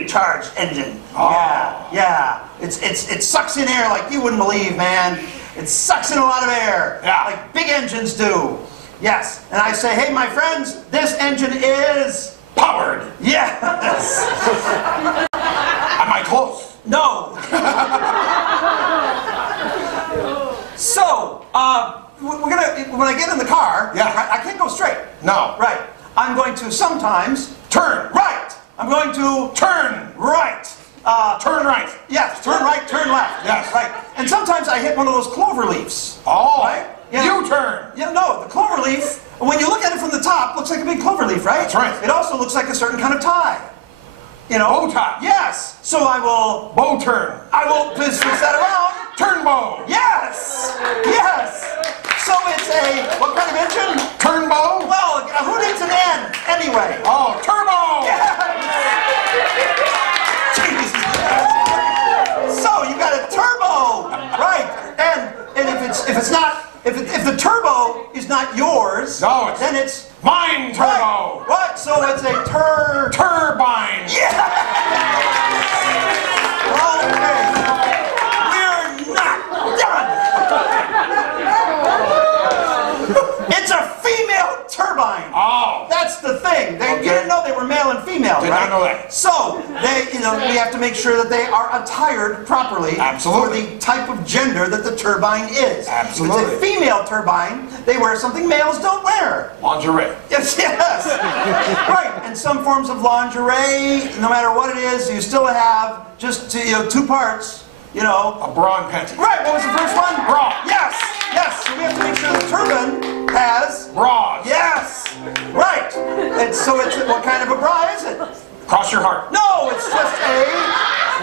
charged engine. Oh. Yeah. It sucks in air like you wouldn't believe, man. It sucks in a lot of air. Yeah. Like big engines do. Yes. And I say, hey, my friends, this engine is Powered. yes. Am I close? No. So, we're gonna, when I get in the car, Yeah. right, I can't go straight. No. Right. I'm going to sometimes Turn. right. I'm going to Turn. right. Turn right. Yes, turn right, turn left. Yes. Right. And sometimes I hit one of those clover leaves. Oh. Right? Yeah. U-turn. Yeah, no, the clover leaf, when you look at it from the top, looks like a big clover leaf, right? That's right. It also looks like a certain kind of tie. You know? Bow tie. Yes. So I will Bow-turn. twist that around. Turn-bow. Yes! Yes! So it's a, what kind of engine? Turn-bow. Well, who needs an N anyway? Oh, turbo. Jesus. So you got a turbo, right? And if the turbo is not yours, No, it's then it's mine turbo. right. What? So it's a Turbine. Yeah. Okay. We're not done. It's a female turbine. Oh. That's the thing. You Okay. didn't know they were male and female, Did right? not know that. So we have to make sure that they are attired properly Absolutely. for the type of gender that the turbine is. Absolutely. If it's a female turbine, they wear something males don't wear. Lingerie. Yes. Right. And some forms of lingerie, no matter what it is, you still have just two parts. A bra and panty. Right. What was the first one? Bra. Yes. Yes. So we have to make sure the turbine has. Bras. Yes. Right. What kind of a bra is it? Cross your heart. No, it's just a.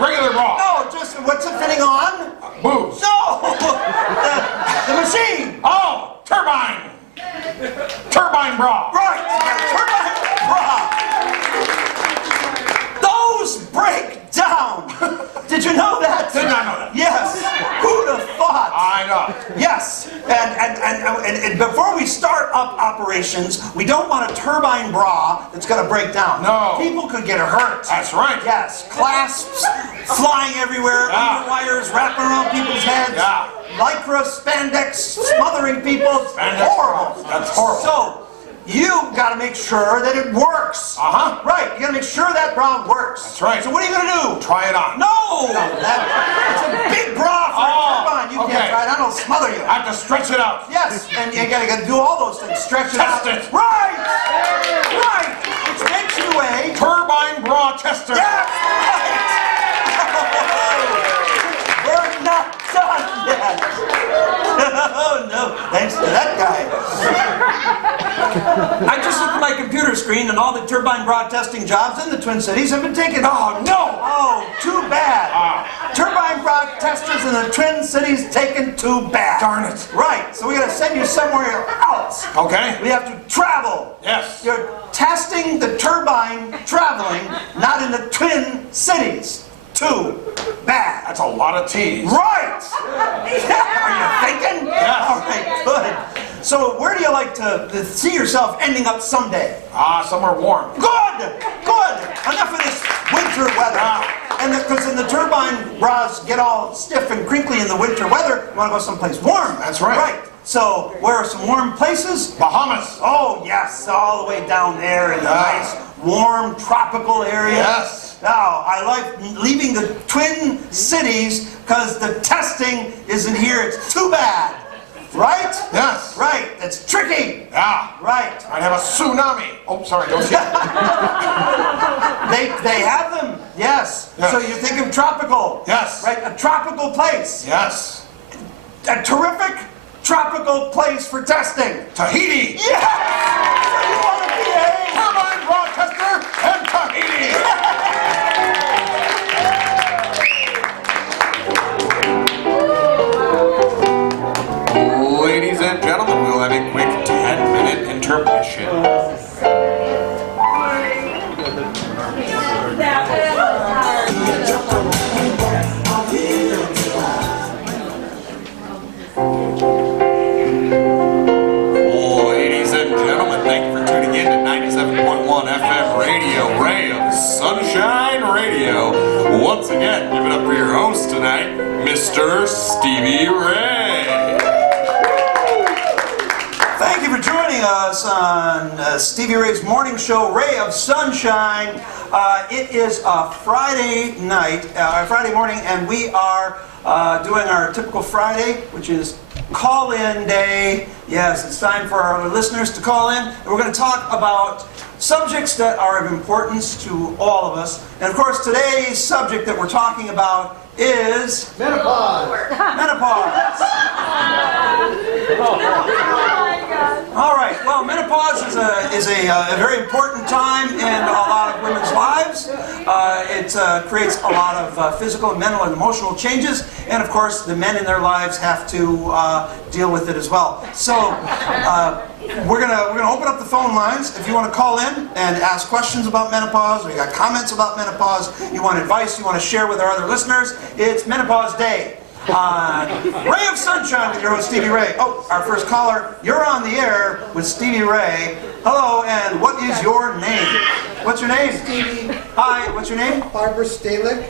Regular bra. No, just what's it fitting on? Boobs. No. The machine. Oh, turbine. Turbine bra. Right. Turbine bra. Those break down. Did you know that? Did not know that. Yes. Who'd have thought? I know. Yes, and before we start up operations, we don't want a turbine bra that's going to break down. No. People could get hurt. That's right. Yes, clasps flying everywhere, Yeah. wires wrapping around people's heads, Yeah. lycra, spandex smothering people. Spandex. Horrible. That's horrible. So, you got to make sure that it works. Uh-huh. Right, you got to make sure that bra works. That's right. So what are you going to do? Try it on. No! It's a big bra for a turbine. You okay. can't try it. I don't smother you. I have to stretch it out. Yes, and you gotta do all those things. Stretch it out. Test it. Right! Right! Which makes you a... Turbine bra tester. Yes! Right! We're not done yet. Oh no, thanks to that guy. I just looked at my computer screen and all the turbine bra testing jobs in the Twin Cities have been taken. Oh, no. Oh, too bad. Turbine bra testers in the Twin Cities taken too bad. Darn it. Right, so we gotta send you somewhere else. Okay. We have to travel. Yes. You're testing the turbine traveling, not in the Twin Cities. Too bad. That's a lot of T's. Right! Yeah, are you thinking? Yes. All right, good. So where do you like to see yourself ending up someday? Somewhere warm. Good! Good! Enough of this winter weather. And because the turbine bras get all stiff and crinkly in the winter weather, you want to go someplace warm. That's right. Right. So where are some warm places? Bahamas. Oh, yes, all the way down there in the nice, warm, tropical area. Yes. Now, I like leaving the Twin Cities because the testing isn't here. It's too bad. Right? Yes. Right. That's tricky. Yeah. Right. I'd have a tsunami. Oh, sorry, don't you? They have them. Yes. Yes. So you think of tropical. Yes. Right. A tropical place. Yes. A terrific tropical place for testing. Tahiti. Yes. So you want to be a Turbine Rochester and Tahiti. Ladies and gentlemen, we'll have a quick 10-minute intermission. Ladies and gentlemen, thank you for tuning in to 97.1 FM Radio, Ray of Sunshine Radio. Once again, give it up for your host tonight, Mr. Stevie Ray. Thank you for joining us on Stevie Ray's morning show, Ray of Sunshine. It is a Friday night, Friday morning, and we are doing our typical Friday, which is call-in day. Yes, it's time for our listeners to call in, and we're going to talk about subjects that are of importance to all of us. And of course, today's subject that we're talking about is menopause. Menopause. All right. Well, menopause is a very important time in a lot of women's lives. It creates a lot of physical, mental, and emotional changes, and of course, the men in their lives have to deal with it as well. So, we're gonna open up the phone lines. If you want to call in and ask questions about menopause, or you got comments about menopause, you want advice, you want to share with our other listeners, it's Menopause Day. Ray of Sunshine with your host Stevie Ray. Oh, our first caller, you're on the air with Stevie Ray. Hello, and what is your name? What's your name? Stevie. Hi, what's your name? Barbara Stalick.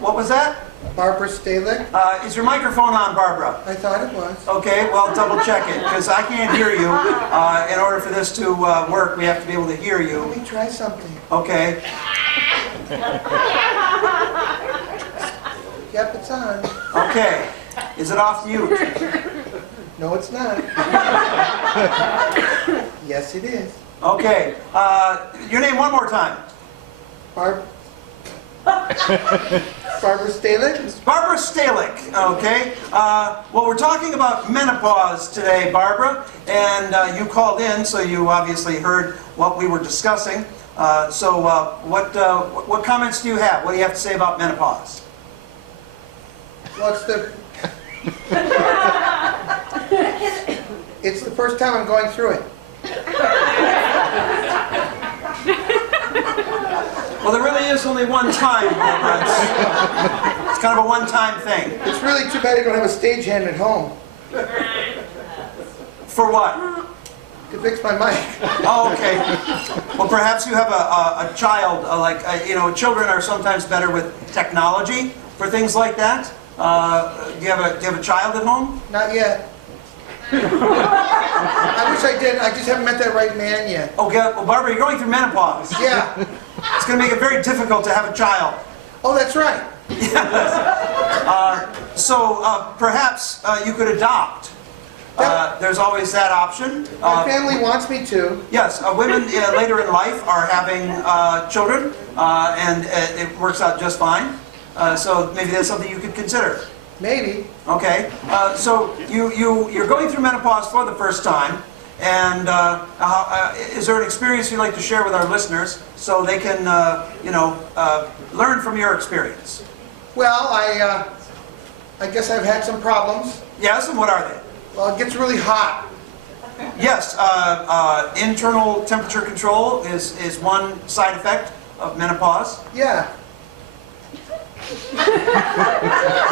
What was that? Barbara Stalick. Is your microphone on, Barbara? I thought it was. Okay, well, double check it, because I can't hear you. In order for this to work, we have to be able to hear you. Let me try something. Okay. Yep, it's on. Okay. Is it off mute? No, it's not. Yes, it is. Okay. Your name one more time. Barbara Stalick. Barbara Stalick. Okay. Well, we're talking about menopause today, Barbara, and you called in, so you obviously heard what we were discussing. So, what comments do you have? What do you have to say about menopause? Well, it's the first time I'm going through it. Well, there really is only one time, Barbara. It's kind of a one-time thing. It's really too bad I don't have a stagehand at home For what? to fix my mic. Oh, okay. Well, perhaps you have a child, children are sometimes better with technology for things like that. Do you have a child at home? Not yet. I wish I did. I just haven't met that right man yet. Okay. Well, Barbara, you're going through menopause. Yeah. It's going to make it very difficult to have a child. Oh, that's right. So perhaps you could adopt. There's always that option. My family wants me to. Yes, women later in life are having children, and it works out just fine. So maybe that's something you could consider. Maybe. Okay. So you're going through menopause for the first time, and is there an experience you'd like to share with our listeners so they can, learn from your experience? Well, I guess I've had some problems. Yes, and what are they? Well, it gets really hot. Yes, internal temperature control is one side effect of menopause. Yeah.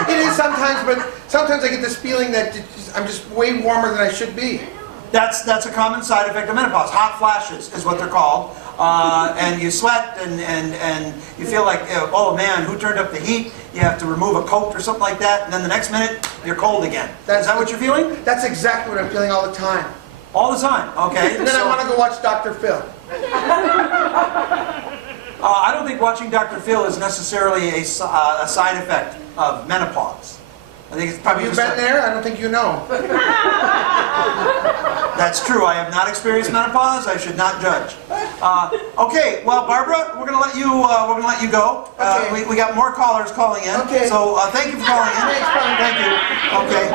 It is sometimes, but sometimes I get this feeling that I'm just way warmer than I should be. That's a common side effect of menopause. Hot flashes is what they're called. And you sweat and you feel like, oh man, who turned up the heat? You have to remove a coat or something like that, and then the next minute, you're cold again. Is that what you're feeling? That's exactly what I'm feeling all the time. All the time, okay. And then I want to go watch Dr. Phil. I don't think watching Dr. Phil is necessarily a side effect of menopause. I think it's probably You've just been there? I don't think you know. That's true. I have not experienced menopause. I should not judge. Okay, well, Barbara, we're gonna let you go. Okay. We got more callers calling in. Okay. So thank you for calling in. Thank you. Okay.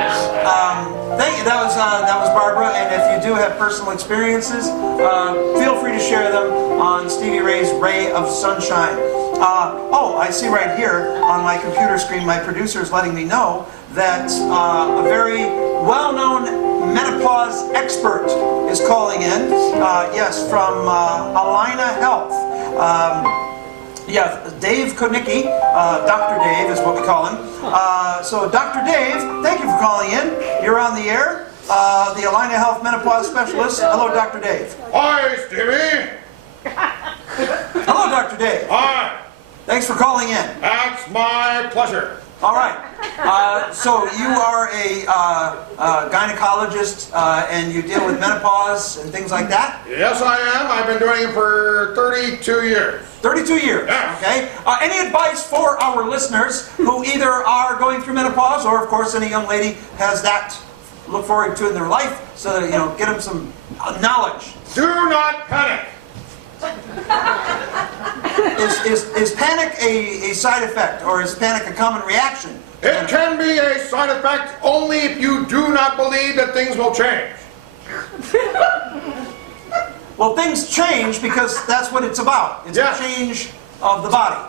Thank you. That was Barbara. And if you do have personal experiences, feel free to share them on Stevie Ray's Ray of Sunshine. Oh, I see right here on my computer screen, my producer is letting me know that a very well-known menopause expert is calling in. Yes, from Alina Health. Yeah, Dave Konicki, Dr. Dave is what we call him. So Dr. Dave, thank you for calling in. You're on the air. The Alina Health Menopause Specialist. Hello, Dr. Dave. Hi, Stevie. Hello, Dr. Dave. Hi. Thanks for calling in. That's my pleasure. All right. So you are a gynecologist and you deal with menopause and things like that? Yes, I am. I've been doing it for 32 years. 32 years. Yes. Okay. Any advice for our listeners who either are going through menopause or, of course, any young lady has that to look forward to in their life, so that, get them some knowledge? Do not panic. Is panic a side effect, or is panic a common reaction? It can be a side effect only if you do not believe that things will change. Well, things change because that's what it's about. It's Yes. a change of the body.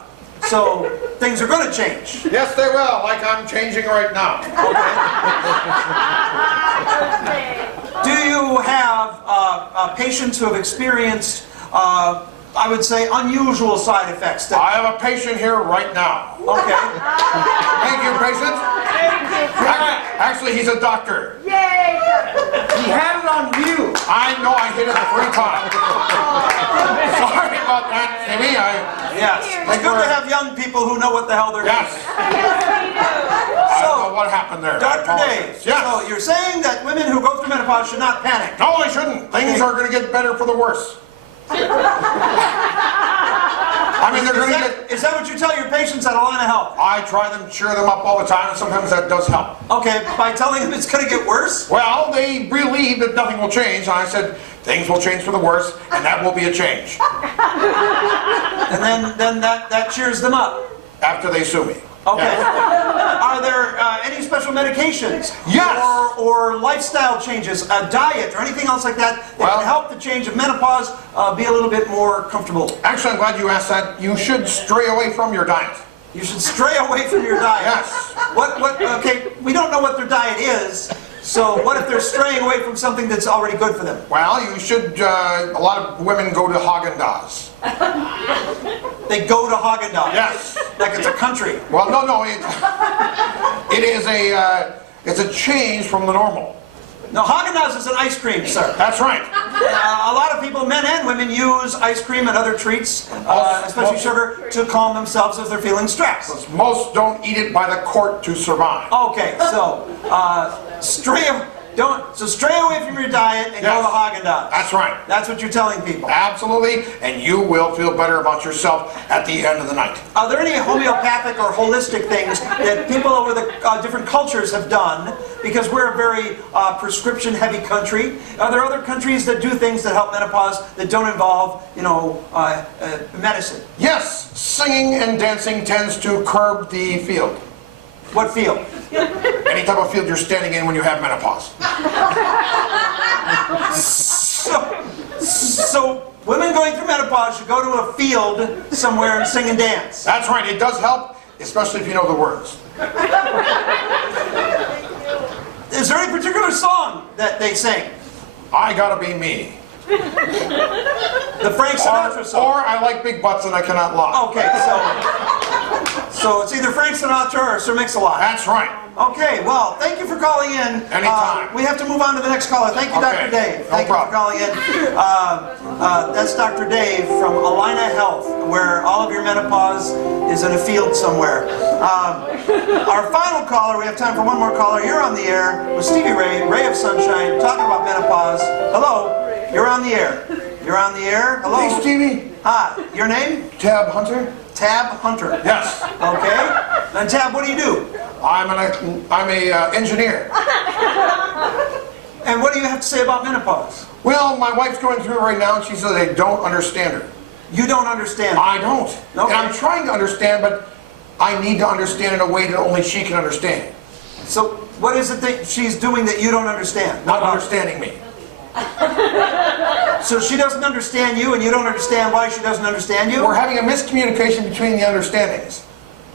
So things are going to change. Yes, they will, like I'm changing right now. Do you have patients who have experienced, I would say, unusual side effects? I have a patient here right now. Okay. Thank you, patient. Actually, he's a doctor. Yay! He had it on view. I know I hit it 3 times. Sorry about that, Timmy. Yes. It's good to have young people who know what the hell they're doing. Yes. I don't know what happened there. I Dr. apologize. Dave, Yes. so you're saying that women who go through menopause should not panic? No, they shouldn't. Things are going to get better for the worse. I mean, they're going to get... Is that what you tell your patients at Alina Health? I try them, cheer them up all the time, and sometimes that does help. Okay, by telling them it's going to get worse? Well, they believe that nothing will change, and I said, things will change for the worse, and that will be a change. And then that cheers them up. After they sue me. Okay. Yeah. Are there any special medications? Yes. Or lifestyle changes, a diet, or anything else like that can help the change of menopause be a little bit more comfortable? Actually, I'm glad you asked that. You should stray away from your diet. You should stray away from your diet. Yes. Okay, we don't know what their diet is, so what if they're straying away from something that's already good for them? Well, you should, a lot of women go to Haagen-Dazs. They go to Haagen-Dazs? Yes. Like it's a country? Well, no, it's a change from the normal. No, Haagen-Dazs is an ice cream, sir. That's right. A lot of people, men and women, use ice cream and other treats, especially sugar, to calm themselves if they're feeling stressed. Most don't eat it by the quart to survive. Okay, so stray away from your diet and go to Haagen-Dazs. That's right. That's what you're telling people. Absolutely, and you will feel better about yourself at the end of the night. Are there any homeopathic or holistic things that people over the different cultures have done? Because we're a very prescription-heavy country. Are there other countries that do things that help menopause that don't involve, medicine? Yes, singing and dancing tends to curb the field. What field? Any type of field you're standing in when you have menopause. So women going through menopause should go to a field somewhere and sing and dance. That's right, it does help, especially if you know the words. Is there any particular song that they sing? I Gotta Be Me. The Frank Sinatra song? Or I like big butts and I cannot lie. Okay, so it's either Frank Sinatra or Sir Mix-a-Lot. That's right. Okay, well, thank you for calling in. Anytime. We have to move on to the next caller. Thank you, Dr. Dave. Thank you for calling in. That's Dr. Dave from Alina Health, where all of your menopause is in a field somewhere. Our final caller, we have time for one more caller. You're on the air with Stevie Ray, Ray of Sunshine, talking about menopause. Hello, you're on the air. You're on the air. Hello. Hey, Stevie. Hi, your name? Tab Hunter? Tab Hunter. Yes. Okay. And Tab, what do you do? I'm a engineer. And what do you have to say about menopause? Well, my wife's going through it right now, and she says I don't understand her. You don't understand. I don't. Okay. And I'm trying to understand, but I need to understand in a way that only she can understand. So what is it that she's doing that you don't understand? Not understanding me. So she doesn't understand you, and you don't understand why she doesn't understand you? We're having a miscommunication between the understandings.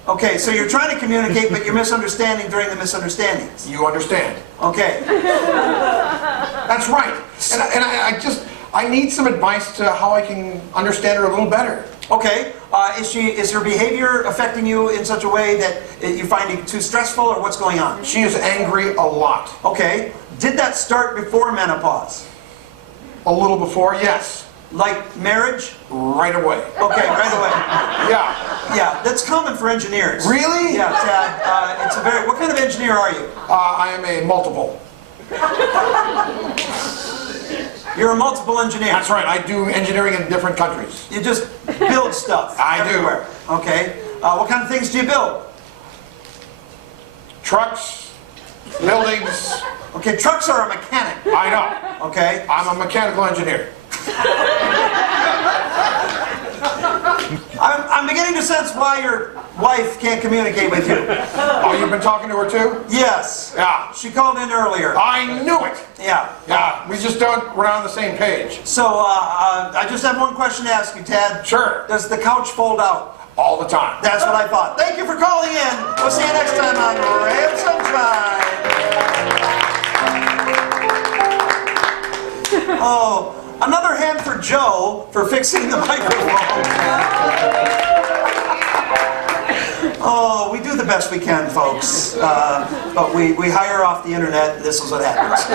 Okay, so you're trying to communicate, but you're misunderstanding during the misunderstandings. You understand. Okay. That's right. And I need some advice to how I can understand her a little better. Okay. Is her behavior affecting you in such a way that you find it too stressful, or what's going on? She is angry a lot. Okay. Did that start before menopause? A little before, yes. Like marriage? Right away. Okay, right away. Yeah. Yeah, that's common for engineers. Really? Yeah, Tad. It's a very. What kind of engineer are you? I am a multiple. You're a multiple engineer. That's right. I do engineering in different countries. You just build stuff. I do. everywhere. Okay. What kind of things do you build? Trucks, buildings. Okay, trucks are a mechanic. I know. Okay. I'm a mechanical engineer. I'm beginning to sense why your wife can't communicate with you. Oh, you've been talking to her too? Yes. Yeah. She called in earlier. I knew it. Yeah. Yeah. We're not on the same page. So, I just have one question to ask you, Tad. Sure. Does the couch fold out? All the time. That's what I thought. Thank you for calling in. We'll see you next time on Ray of Sunshine. Oh, another hand for Joe for fixing the microphone. Oh, we do the best we can, folks. But we hire off the internet, and this is what happens.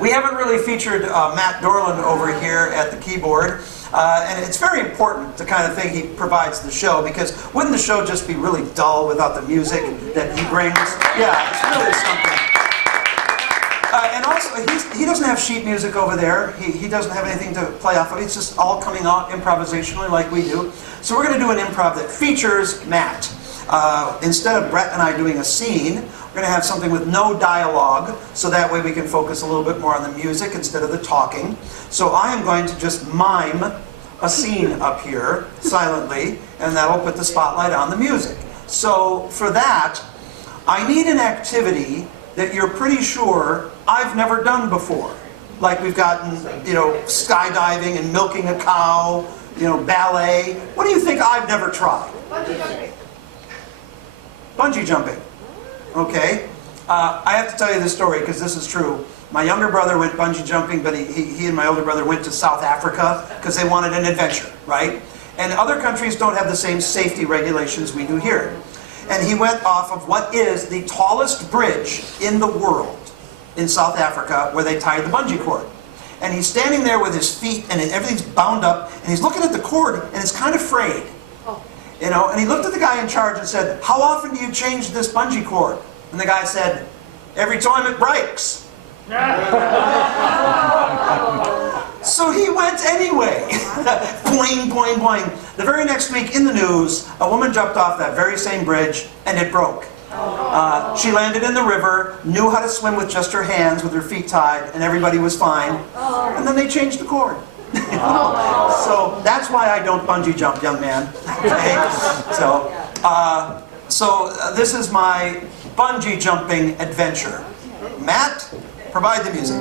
We haven't really featured Matt Dorland over here at the keyboard. And it's very important, the kind of thing he provides the show, because wouldn't the show just be really dull without the music that he brings? Yeah, it's really something. And also, he doesn't have sheet music over there. He doesn't have anything to play off of. It's just all coming out improvisationally like we do. So we're going to do an improv that features Matt. Instead of Brett and I doing a scene, we're going to have something with no dialogue, so that way we can focus a little bit more on the music instead of the talking. So I am going to just mime a scene up here silently, and that'll put the spotlight on the music. So for that, I need an activity that you're pretty sure I've never done before. Like we've gotten, skydiving and milking a cow, ballet. What do you think I've never tried? Bungee jumping. Bungee jumping. Okay. I have to tell you this story because this is true. My younger brother went bungee jumping, but he and my older brother went to South Africa because they wanted an adventure, right? And other countries don't have the same safety regulations we do here. And he went off of what is the tallest bridge in the world in South Africa, where they tied the bungee cord. And he's standing there with his feet, and everything's bound up, and he's looking at the cord, and it's kind of frayed. And he looked at the guy in charge and said, "How often do you change this bungee cord?" And the guy said, "Every time it breaks." So he went anyway. Boing, boing, boing. The very next week in the news, a woman jumped off that very same bridge, and it broke. She landed in the river, knew how to swim with just her hands, with her feet tied, and everybody was fine. And then they changed the cord. So that's why I don't bungee jump, young man. Okay? So this is my bungee jumping adventure. Matt, provide the music.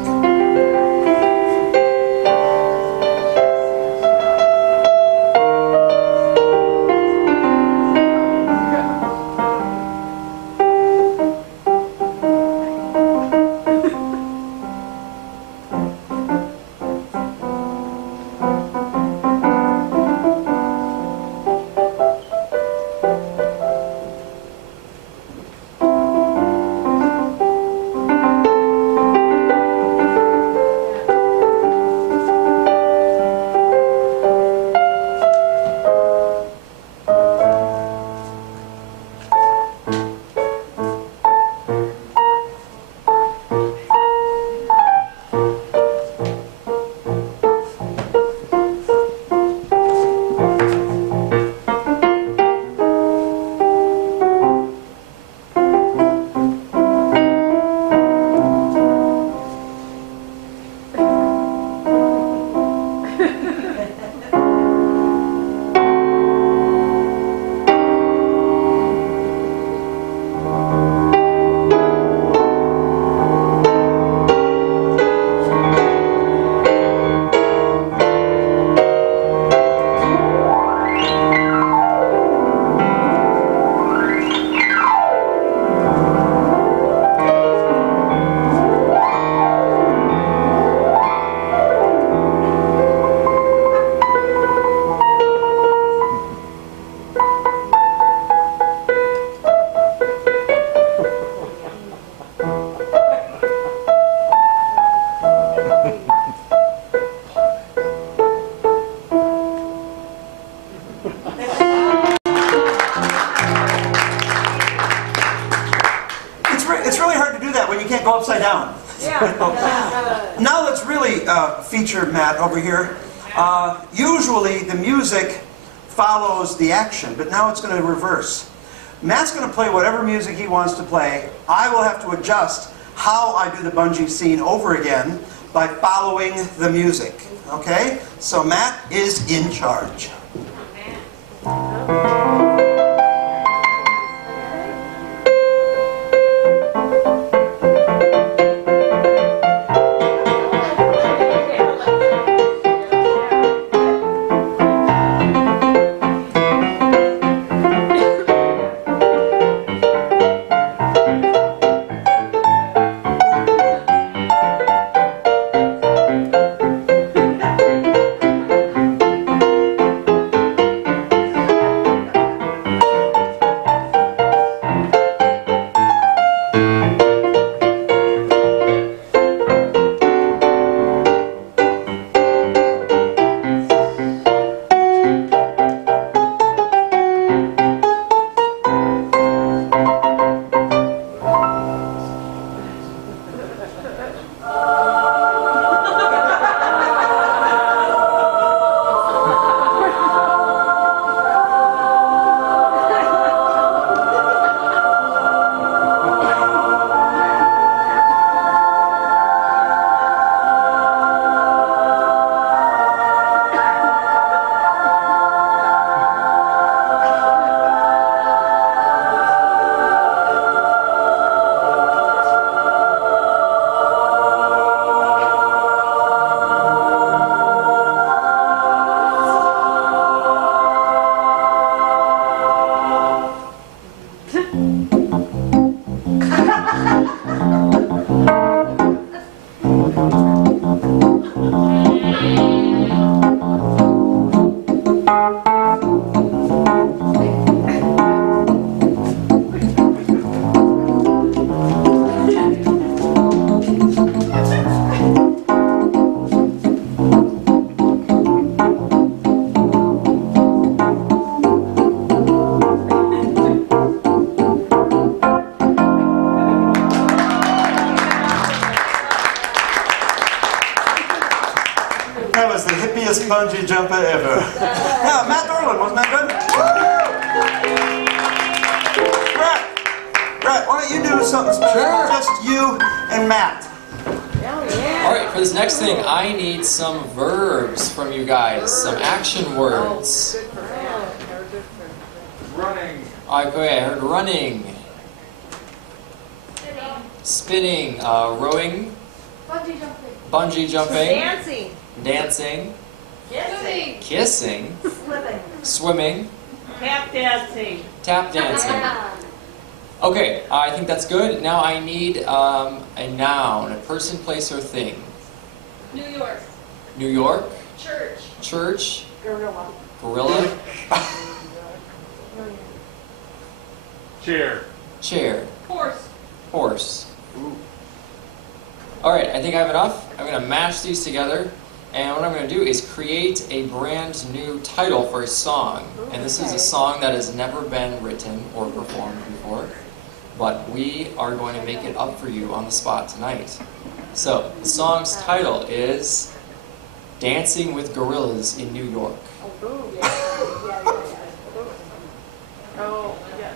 upside down. Now let's really feature Matt over here. Usually the music follows the action, but now it's going to reverse. Matt's going to play whatever music he wants to play. I will have to adjust how I do the bungee scene over again by following the music. Okay? So Matt is in charge. That was the hippiest bungee jumper ever. Yeah, Matt Dorland, wasn't that good? Brett, why don't you do something special? Sure. Just you and Matt. Alright, for this next thing, I need some verbs from you guys, some action words. Running. Okay, I heard running, spinning, rowing, bungee jumping, Dancing. dancing, Swimming. kissing, Slipping. swimming, Tap dancing. tap dancing. Okay, I think that's good. Now I need a noun, a person, place, or thing. New York. New York, Church. church, Gorilla. gorilla, Chair. chair, Horse. horse. Alright, I think I have enough. I'm going to mash these together. And what I'm going to do is create a brand new title for a song. And this is a song that has never been written or performed before. But we are going to make it up for you on the spot tonight. So, the song's title is Dancing with Gorillas in New York. Oh, yeah.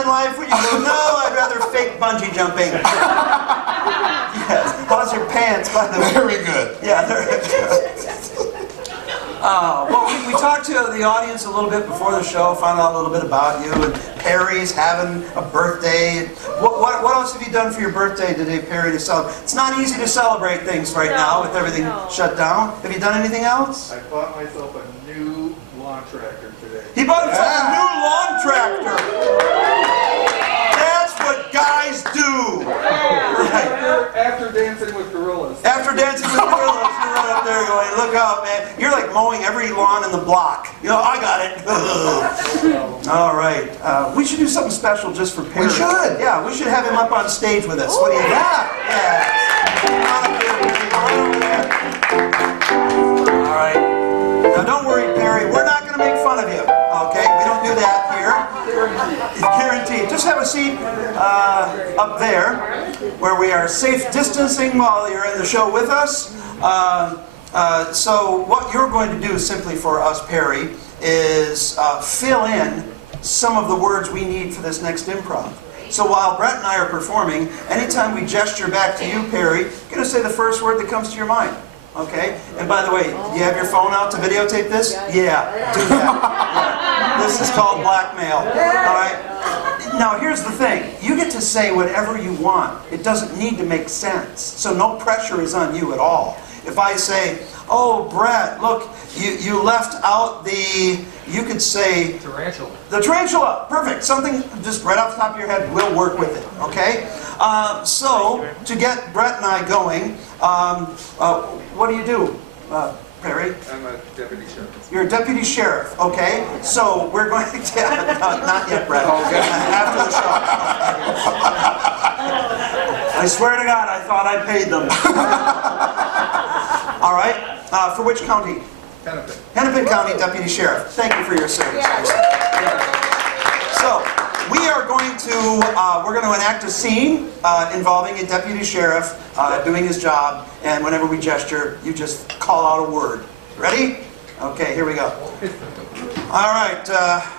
in life when you go, no, I'd rather fake bungee jumping. Yes. How's your pants, by the way? Very good. Yeah, they're good. Well, we talked to the audience a little bit before the show, found out a little bit about you, and Perry's having a birthday. What else have you done for your birthday today, Perry, to celebrate? It's not easy to celebrate things right now with everything shut down. Have you done anything else? I bought myself a new lawn tractor today. He bought himself a new lawn tractor. That's what guys do. Right. After dancing with gorillas. After dancing with gorillas, you're right up there going, look out, man. You're like mowing every lawn in the block. You know, I got it. All right. We should do something special just for Perry. We should. Yeah, we should have him up on stage with us. What do you think? Yeah. Come on up here, Perry. Right over there. All right. Now, don't worry, Perry. We're not going to make fun of you. Okay? We don't do that here. Guaranteed. Just have a seat up there where we are safe distancing while you're in the show with us. So what you're going to do simply for us, Perry, is fill in some of the words we need for this next improv. So while Brett and I are performing, anytime we gesture back to you, Perry, you're going to say the first word that comes to your mind. Okay? And by the way, do you have your phone out to videotape this? Yeah, do that. Yeah. This is called blackmail. All right? Now, here's the thing. You get to say whatever you want. It doesn't need to make sense. So no pressure is on you at all. If I say, oh, Brett, look, you left out the, you could say... Tarantula. The tarantula. Perfect. Something just right off the top of your head. We'll work with it. Okay? So, to get Brett and I going, what do you do, Perry? I'm a deputy sheriff. You're a deputy sheriff, okay? So we're going to not yet, Brett. Okay. After the show. I swear to God, I thought I paid them. All right. For which county? Hennepin. Hennepin County Deputy Sheriff. Thank you for your service. So we are going to enact a scene involving a deputy sheriff doing his job, and whenever we gesture, you just call out a word. Ready? Okay, here we go. All right.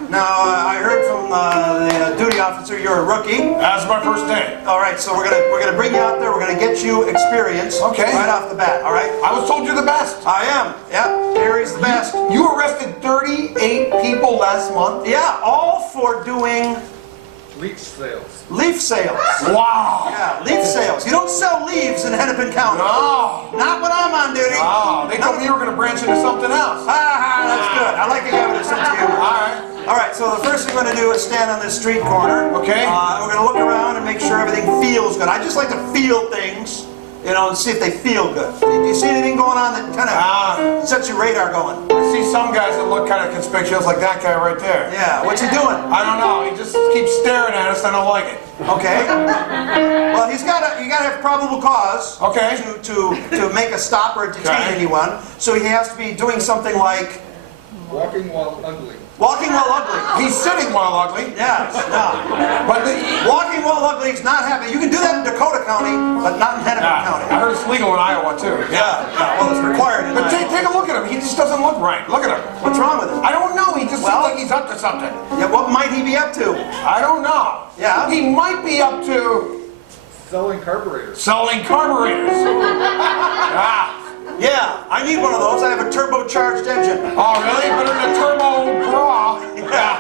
Now I heard from the duty officer you're a rookie. That's my first day. All right, so we're gonna bring you out there. We're gonna get you experience. Okay. Right off the bat. All right. I was told you're the best. I am. Yeah. Perry's the best. You arrested 38 people last month? Yeah, all for doing Leaf sales. leaf sales. Wow. Yeah, leaf sales. You don't sell leaves in Hennepin County. No. Not when I'm on duty. Oh, they told me you were going to branch into something else. That's good. I like the evidence to you. All right. All right, so the first thing we're going to do is stand on this street corner. Okay. We're going to look around and make sure everything feels good. I just like to feel things, you know, and see if they feel good. Do you see anything going on that kind of sets your radar going? I see some guys that look kind of conspicuous, like that guy right there. Yeah, what's he doing? I don't know. He just keeps staring at us. I don't like it. Okay. Well, you got to have probable cause. Okay. To make a stop or detain anyone. So he has to be doing something like Walking while ugly. walking while ugly. He's sitting while ugly. Yes. No. But Walking while ugly is not happening. You can do that in Dakota County, but not in Hennepin County. I heard it's legal in Iowa too. Yeah. Well, it's required. In But Iowa. take a look at him. He just doesn't look right. Look at him. What's wrong with him? I don't know. He just seems like he's up to something. Yeah. What might he be up to? I don't know. Yeah. He might be up to Selling carburetors. selling carburetors. Yeah. I need one of those. I have a turbocharged engine. Oh, really? Better than a turbo bra. Yeah.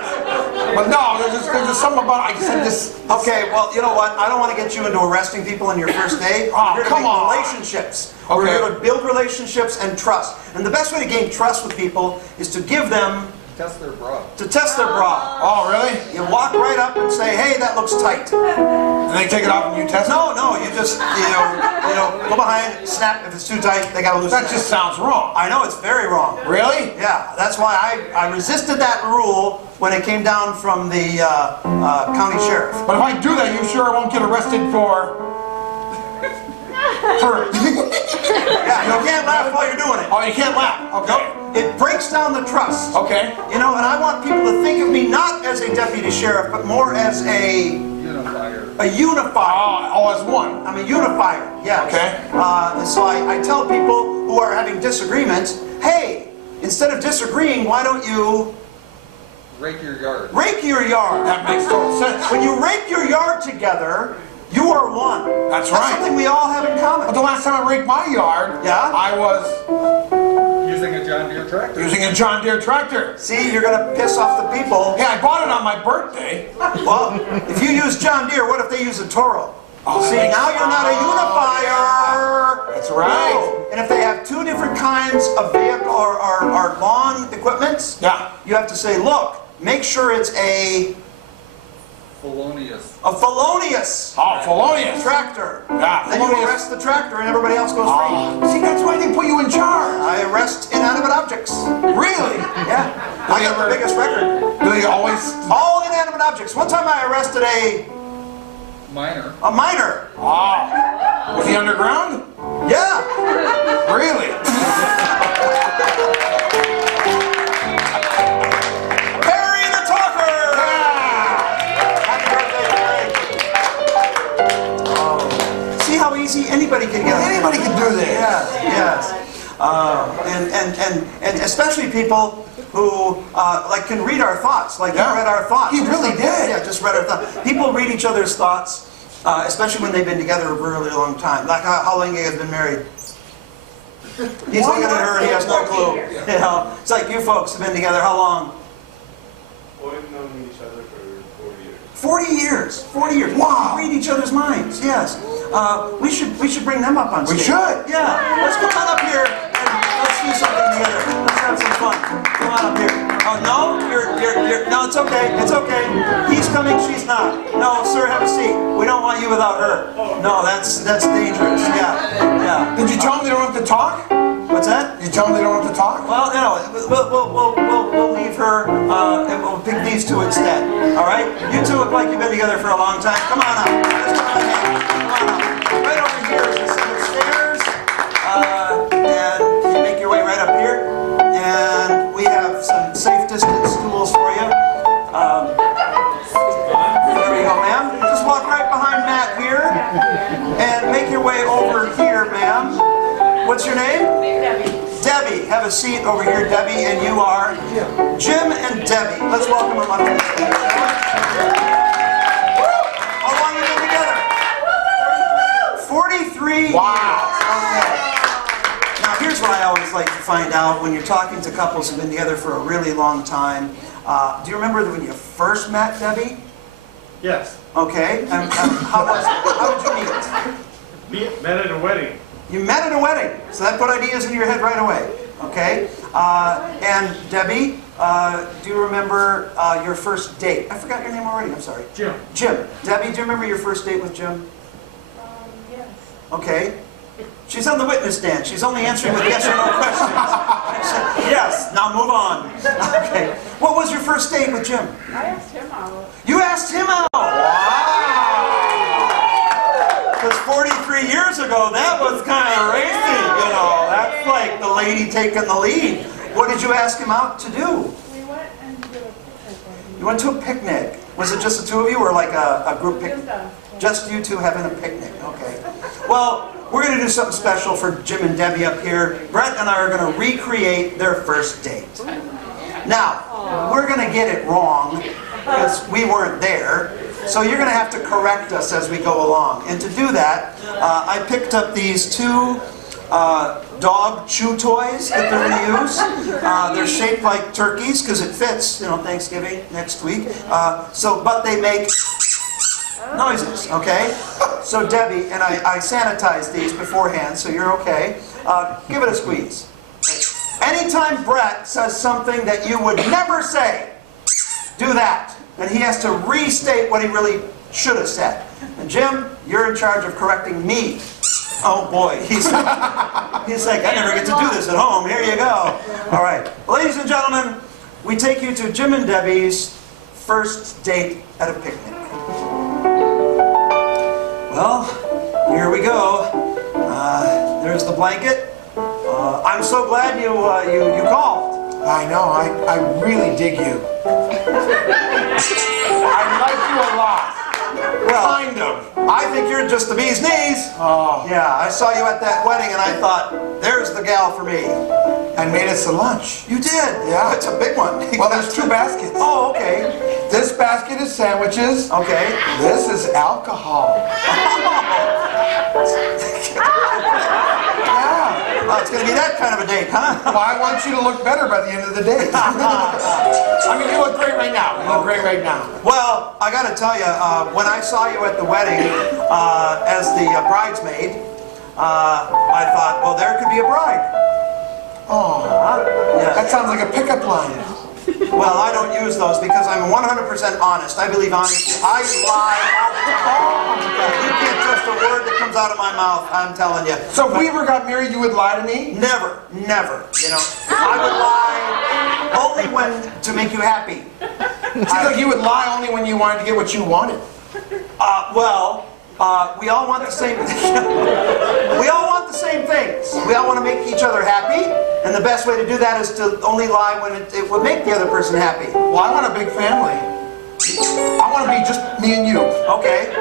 But no, there's just something about I said this. Okay. Well, you know what? I don't want to get you into arresting people on your first day. Oh, We're here to come make on. relationships. Okay. We're here to build relationships and trust. And the best way to gain trust with people is to give them Test their bra. to test their bra. Oh, really? You walk right up and say, "Hey, that looks tight." And they take it off and you test it? No, you just go behind, snap. If it's too tight, they gotta loosen That it. just sounds wrong. I know it's very wrong. Really? Yeah, that's why I resisted that rule when it came down from the county sheriff. But if I do that, you sure I won't get arrested for... Yeah, you can't laugh while you're doing it. Oh, you can't laugh. Okay. It breaks down the trust. Okay. You know, and I want people to think of me not as a deputy sheriff, but more as a unifier. Oh, as one. I'm a unifier, yes. Okay. So I tell people who are having disagreements, hey, instead of disagreeing, why don't you Rake your yard. Rake your yard. That makes total sense. When you rake your yard together, you are one. That's right. something we all have in But common. the last time I raked my yard, Yeah? I was Using a John Deere tractor. using a John Deere tractor. See, you're gonna piss off the people. Yeah, I bought it on my birthday. Well, if you use John Deere, what if they use a Toro? Oh, See, now you're not a unifier. That's right. No. And if they have two different kinds of vehicle or lawn equipments, Yeah. you have to say, look, make sure it's a Felonious. felonious Oh, felonious. tractor. Yeah, Then you felonious. arrest the tractor and everybody else goes free. See, that's why they put you in charge. I arrest inanimate objects. Really? Yeah. I got the biggest record. Do you always? All inanimate objects. One time I arrested a Minor. miner. Oh. Was he underground? Yeah. Really? Barry the Talker. Yeah. Happy birthday, Barry. Oh. See how easy anybody can get. Anybody can do this. Yes, yes. And especially people who like can read our thoughts, like Yeah. you read our thoughts. He really did. Yeah, just read our thoughts. People read each other's thoughts, especially when they've been together a really long time. Like how long you guys been married? He's looking at her and he has no clue. You know, it's like you folks have been together how long? We've known each other for 40 years. 40 years. 40 years. Wow. We read each other's minds. Yes. We should bring them up on stage. We should. Yeah. Let's come on up here and let's do something together. Let's have some fun. Come on up here. Oh no, you're no, it's okay. It's okay. He's coming, she's not. No, sir, have a seat. We don't want you without her. No, that's dangerous. Yeah. Yeah. Did you tell them they don't have to talk? What's that? You tell them they don't have to talk? Well, no, we'll leave her and we'll pick these two instead. All right? You two look like you've been together for a long time. Come on up. Let's come on up. Right over here is a set of stairs. And you make your way right up here. And we have some safe distance stools for you. There you go, ma'am. Just walk right behind Matt here. And make your way over here, ma'am. What's your name? Debbie. Debbie. Have a seat over here, Debbie, and you are? Jim and Debbie. Let's welcome them up to the stage. How long have you been together? 43 Wow. years. Okay. Now, here's what I always like to find out when you're talking to couples who've been together for a really long time. Do you remember when you first met Debbie? Yes. Okay. And how was it? How did you meet? Met at a wedding. You met at a wedding, so that put ideas in your head right away. Okay? And Debbie, do you remember your first date? I forgot your name already, I'm sorry. Jim. Jim. Debbie, do you remember your first date with Jim? Yes. Okay. She's on the witness stand. She's only answering with yes or no questions. Yes, now move on. Okay. What was your first date with Jim? I asked him out. You asked him out. Wow. Because 43 years ago, that was kind of racy, you know. That's like the lady taking the lead. What did you ask him out to do? We went and did a picnic. You went to a picnic. Was it just the two of you or like a group picnic? Just us. Just you two having a picnic, okay. Well, we're going to do something special for Jim and Debbie up here. Brett and I are going to recreate their first date. Now, we're going to get it wrong because we weren't there. So you're going to have to correct us as we go along. And to do that, I picked up these two dog chew toys that they're going to use. They're shaped like turkeys because it fits, you know, Thanksgiving next week. But they make noises, okay? So Debbie, and I sanitized these beforehand, so you're okay. Give it a squeeze. Anytime Brett says something that you would never say, do that. And he has to restate what he really should have said. And Jim, you're in charge of correcting me. Oh boy, he's like, I never get to do this at home. Here you go. All right, ladies and gentlemen, we take you to Jim and Debbie's first date at a picnic. Well, here we go. There's the blanket. I'm so glad you called. I know, I really dig you. I like you a lot. Well, Kind of. I think you're just the bee's knees. Oh. Yeah, I saw you at that wedding and I thought, there's the gal for me. And made us a lunch. You did? Yeah. It's a big one. Well, there's 2 baskets. Oh, okay. This basket is sandwiches. Okay. This is alcohol. Yeah. Oh, it's going to be that kind of a date, huh? Well, I want you to look better by the end of the day. I mean, you look great right now. You look great right now. Well, I got to tell you, when I saw you at the wedding as the bridesmaid, I thought, well, there could be a bride. Oh, Yeah. that sounds like a pickup line. Well, I don't use those because I'm 100% honest. I believe honesty. I lie all the time. You can't trust a word that comes out of my mouth, I'm telling you. So if we ever got married, you would lie to me? Never, never, you know. I would lie only when, to make you happy. Seems like you would lie only when you wanted to get what you wanted. We all want the same we all want the same things. We all want to make each other happy, and the best way to do that is to only lie when it will make the other person happy. Well, I want a big family. I want to be just me and you. Okay.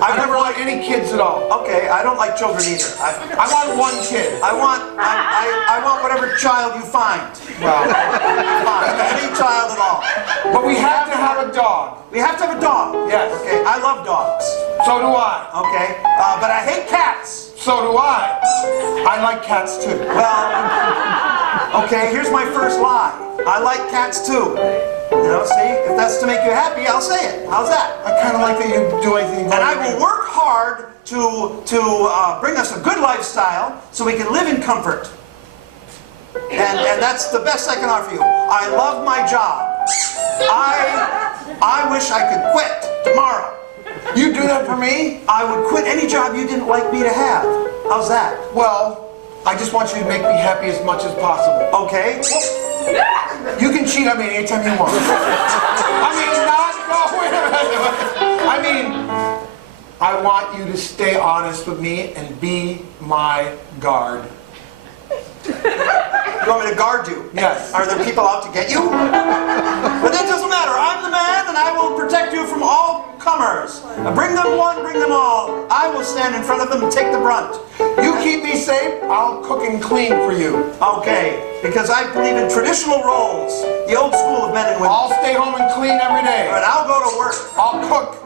I never want any kids at all. Okay, I don't like children either. I want 1 kid. I want whatever child you find. Well, Fine, any child at all. but we have to have a dog. We have to have a dog. Yes. Okay, I love dogs. So do I. Okay, but I hate cats. So do I. I like cats too. Well, okay, here's my first lie. I like cats too. You know, see, if that's to make you happy, I'll say it. How's that? I kind of like that you do anything. And I will work hard to bring us a good lifestyle so we can live in comfort. And that's the best I can offer you. I love my job. I wish I could quit tomorrow. You do that for me? I would quit any job you didn't like me to have. How's that? Well, I just want you to make me happy as much as possible. Okay. You can cheat on me anytime you want. I mean, I want you to stay honest with me and be my guard. You want me to guard you? Yes. Are there people out to get you? But that doesn't matter. I'm the man and I will protect you from all comers. Bring them one, bring them all. I will stand in front of them and take the brunt. You keep me safe, I'll cook and clean for you. Okay, because I believe in traditional roles. The old school of men and women. I'll stay home and clean every day. And I'll go to work. I'll cook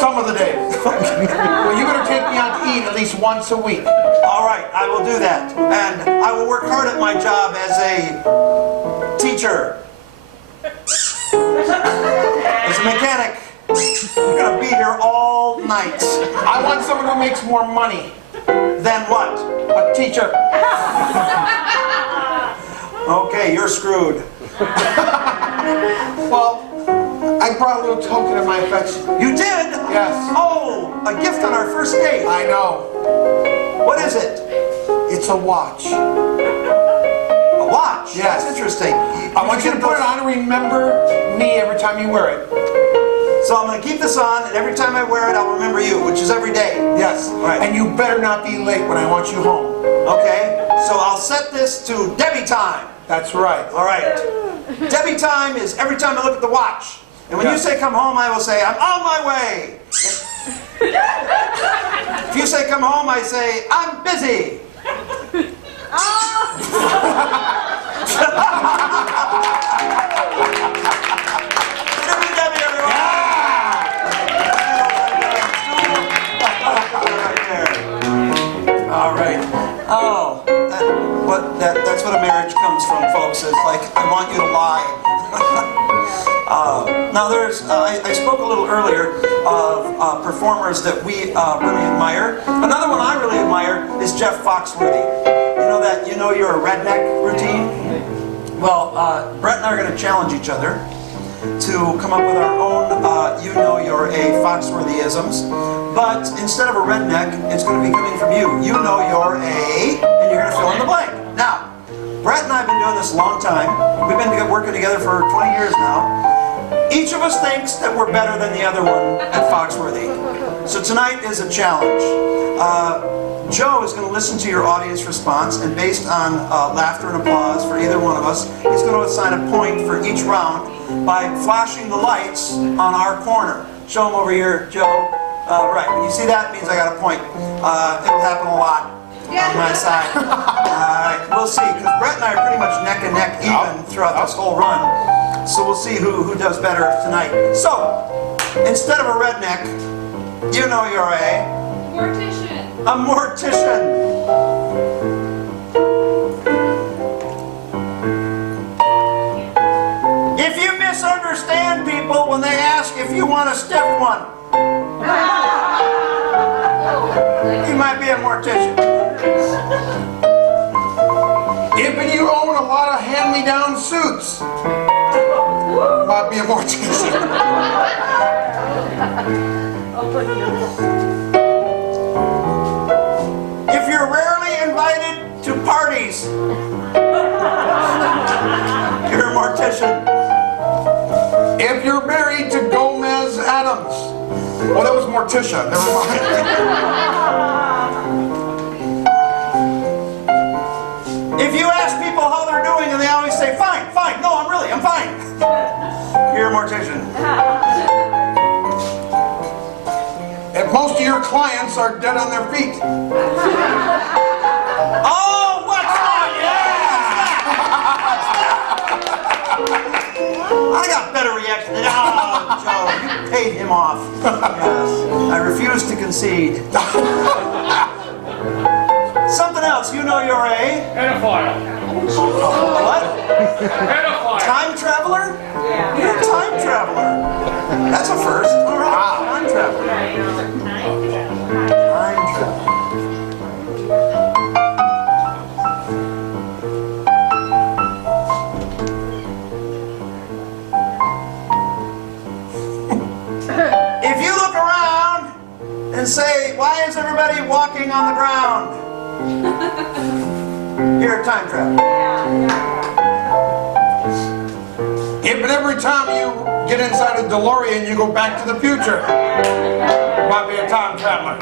some of the days. Well, you better take me out to eat at least once a week. All right, I will do that. And I will work hard at my job as a teacher. As a mechanic. I'm going to be here all night. I want someone who makes more money. Then what? A teacher. Okay, you're screwed. Well, I brought a little token of my affection. You did? Yes. Oh, a gift on our first date. I know. What is it? It's a watch. A watch? Yes. That's interesting. I want you to put it on and remember me every time you wear it. So I'm going to keep this on, and every time I wear it, I'll remember you, which is every day. Yes. Right. And you better not be late when I want you home. Okay? So I'll set this to Debbie time. That's right. All right. Debbie time is every time I look at the watch. And when you say come home, I will say, I'm on my way. If you say come home, I say, I'm busy. Debbie, everyone. All right. Oh, that's what a marriage comes from, folks. It's like, I want you to lie. Now, I spoke a little earlier of performers that we really admire. Another one I really admire is Jeff Foxworthy. You know that you're a redneck routine? Well, Brett and I are going to challenge each other to come up with our own you're a Foxworthy-isms. But instead of a redneck, it's going to be coming from you. You're a, and you're going to fill in the blank. Now, Brett and I have been doing this a long time. We've been working together for 20 years now. Each of us thinks that we're better than the other one at Foxworthy. So tonight is a challenge. Joe is going to listen to your audience response, and based on laughter and applause for either one of us, he's going to assign a point for each round by flashing the lights on our corner. Show them over here, Joe. Right, when you see that, it means I got a point. It'll happen a lot on my side. We'll see, because Brett and I are pretty much neck and neck even throughout this whole run. So we'll see who does better tonight. So, instead of a redneck, you know you're a... Mortician. A mortician. If you misunderstand people when they ask if you want a stiff one, you might be a mortician. If you own a lot of hand-me-down suits, might be a mortician. If you're rarely invited to parties, you're a mortician. If you're married to Gomez Adams. Well, that was Morticia. Never mind. If you ask people how they're doing and they always say, fine, fine, no, I'm fine. You're a mortician. If most of your clients are dead on their feet. Oh, what's that? Yeah! I got better reaction than Joe, you paid him off. Yes, I refuse to concede. Something else, you know you're a... Pedophile. What? Pedophile. Time traveler? Yeah. You're a time traveler. That's a first. All right, time traveler. Time traveler. If you look around and say, why is everybody walking on the ground? You're a time traveler. If every time you get inside a DeLorean, you go back to the future, might be a time traveler.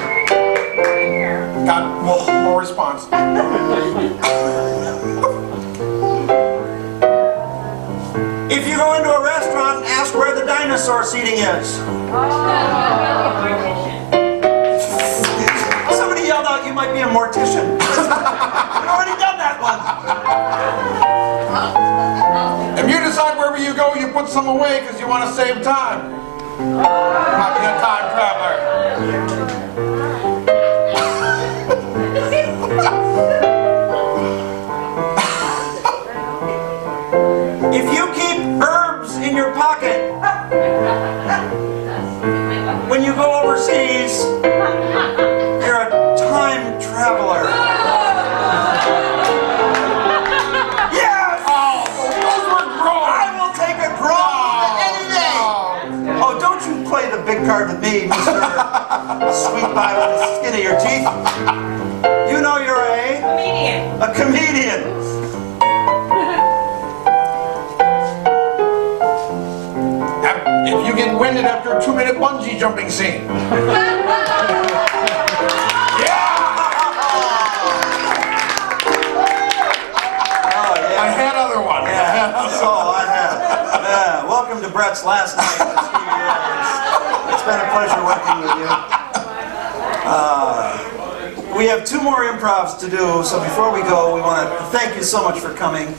Got more response. If you go into a restaurant and ask where the dinosaur seating is. Somebody yelled out, you might be a mortician. I've already done that one. If you decide wherever you go, you put some away because you want to save time. Might be a time traveler. If you keep herbs in your pocket when you go overseas, you're a time traveler. Yes! Oh, those were grown. I will take a groan any day. Oh, don't you play the big card with me, Mr. Sweet Pie with the skin of your teeth. You know you're a... Comedian. A comedian. If you get winded after a 2-minute bungee jumping scene. I had other ones. Yeah, that's all I have. Yeah, welcome to Brett's last night with Stevie. It's been a pleasure working with you. We have 2 more improvs to do, so before we go, we want to thank you so much for coming.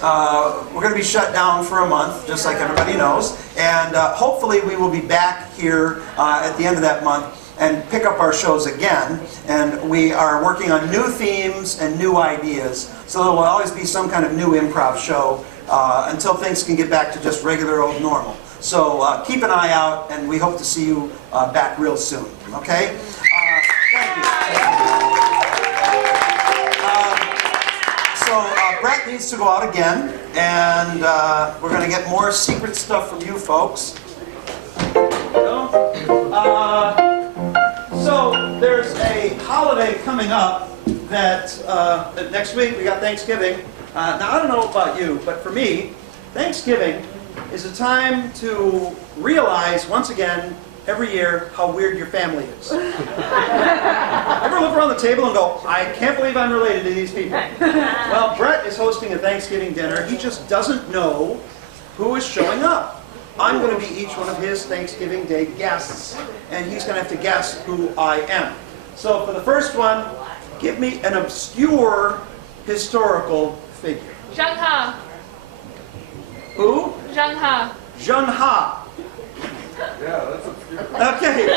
We're going to be shut down for a month, just like everybody knows, and hopefully we will be back here at the end of that month and pick up our shows again. And we are working on new themes and new ideas, so there will always be some kind of new improv show until things can get back to just regular old normal. So keep an eye out, and we hope to see you back real soon, okay? Thank you. So Brett needs to go out again, and we're going to get more secret stuff from you folks. So there's a holiday coming up that next week we got Thanksgiving. Now I don't know about you, but for me, Thanksgiving is a time to realize once again every year how weird your family is. Ever look around the table and go, I can't believe I'm related to these people. Well, Brett is hosting a Thanksgiving dinner. He just doesn't know who is showing up. I'm going to be each one of his Thanksgiving Day guests, and he's going to have to guess who I am. So for the first one, give me an obscure historical figure. Zhang Ha. Who? Zhang Ha. Zheng Ha. Yeah, that's obscure. Okay.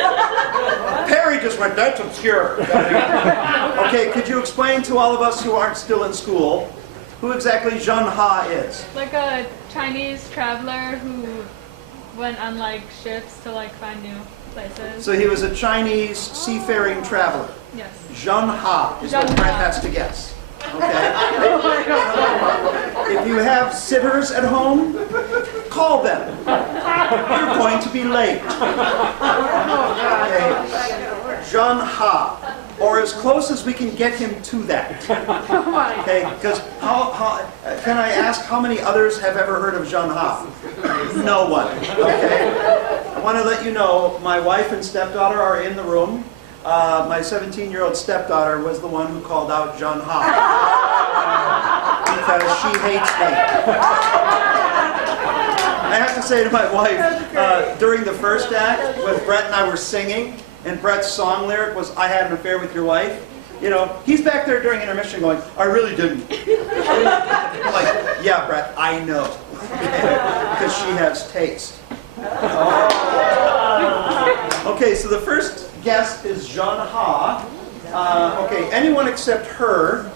Perry just went, that's obscure. Okay, could you explain to all of us who aren't still in school who exactly Zheng Ha is? Like a Chinese traveler who went on like ships to like find new places. So he was a Chinese seafaring traveler. Yes. Zheng Ha is what Zheng Brent Ha. has to guess. Okay? If you have sitters at home, call them. You're going to be late. Okay. Zheng Ha, or as close as we can get him to that. Okay, because can I ask how many others have ever heard of Zheng Ha? No one. Okay. I want to let you know my wife and stepdaughter are in the room. My 17-year-old stepdaughter was the one who called out Zheng Ha because she hates me. I have to say to my wife, during the first act, when Brett and I were singing, and Brett's song lyric was, "I had an affair with your wife," you know, he's back there during intermission going, "I really didn't." I'm like, yeah, Brett, I know. Because she has taste. Okay, so the first guest is Zheng Ha. Okay, anyone except her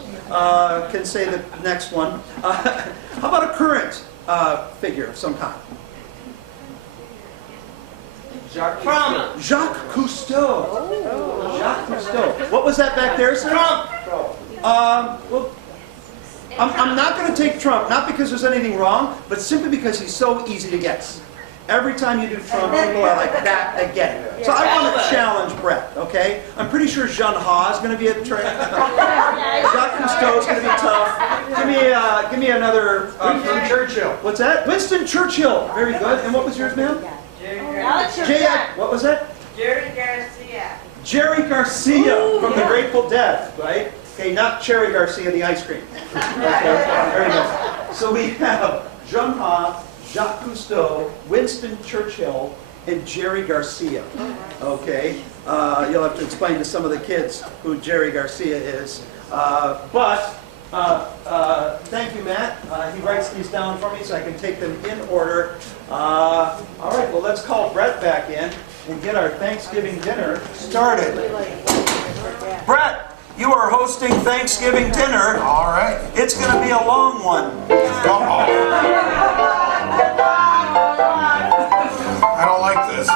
can say the next one. How about a current figure of some kind? Jacques Jacques Cousteau. Jacques Cousteau. What was that back there, sir? Well, I'm not going to take Trump, not because there's anything wrong, but simply because he's so easy to guess. Every time you do Trump, people are like, that again. So I want to challenge Brett, okay? I'm pretty sure Zheng Ha is going to be a Jacques Cousteau is going to be tough. Give me another. Winston Churchill. What's that? Winston Churchill. Very good. And what was yours, ma'am? What was that? Jerry Garcia. Jerry Garcia from the Grateful Dead, right? Okay, not Cherry Garcia, the ice cream. Okay, very good. So we have Zheng Ha, Jacques Cousteau, Winston Churchill, and Jerry Garcia. Okay, you'll have to explain to some of the kids who Jerry Garcia is. Thank you, Matt. He writes these down for me so I can take them in order. All right, well, let's call Brett back in and get our Thanksgiving dinner started. Brett, you are hosting Thanksgiving dinner. All right. It's going to be a long one. I don't like this.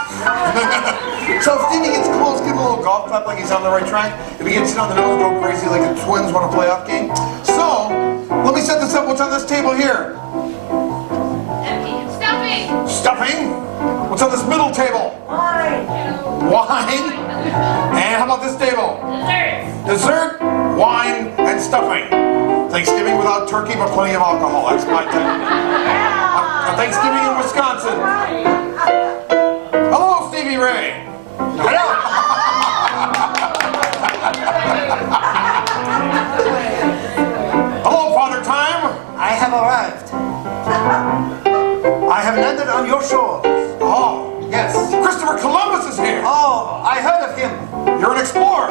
So if Stevie gets close, give him a little golf clap like he's on the right track. If he gets it on the middle, go crazy like the Twins want a playoff game. So, let me set this up. What's on this table here? Stuffing. Stuffing. What's on this middle table? Wine. Wine. And how about this table? Desserts. Dessert, wine, and stuffing. Thanksgiving without turkey, but plenty of alcohol. That's my type. A Thanksgiving in Wisconsin. Hello, Stevie Ray. Hello. Hello, Father Time. I have arrived. I have landed on your shore. Oh, Yes. Christopher Columbus is here. Oh, I heard of him. You're an explorer.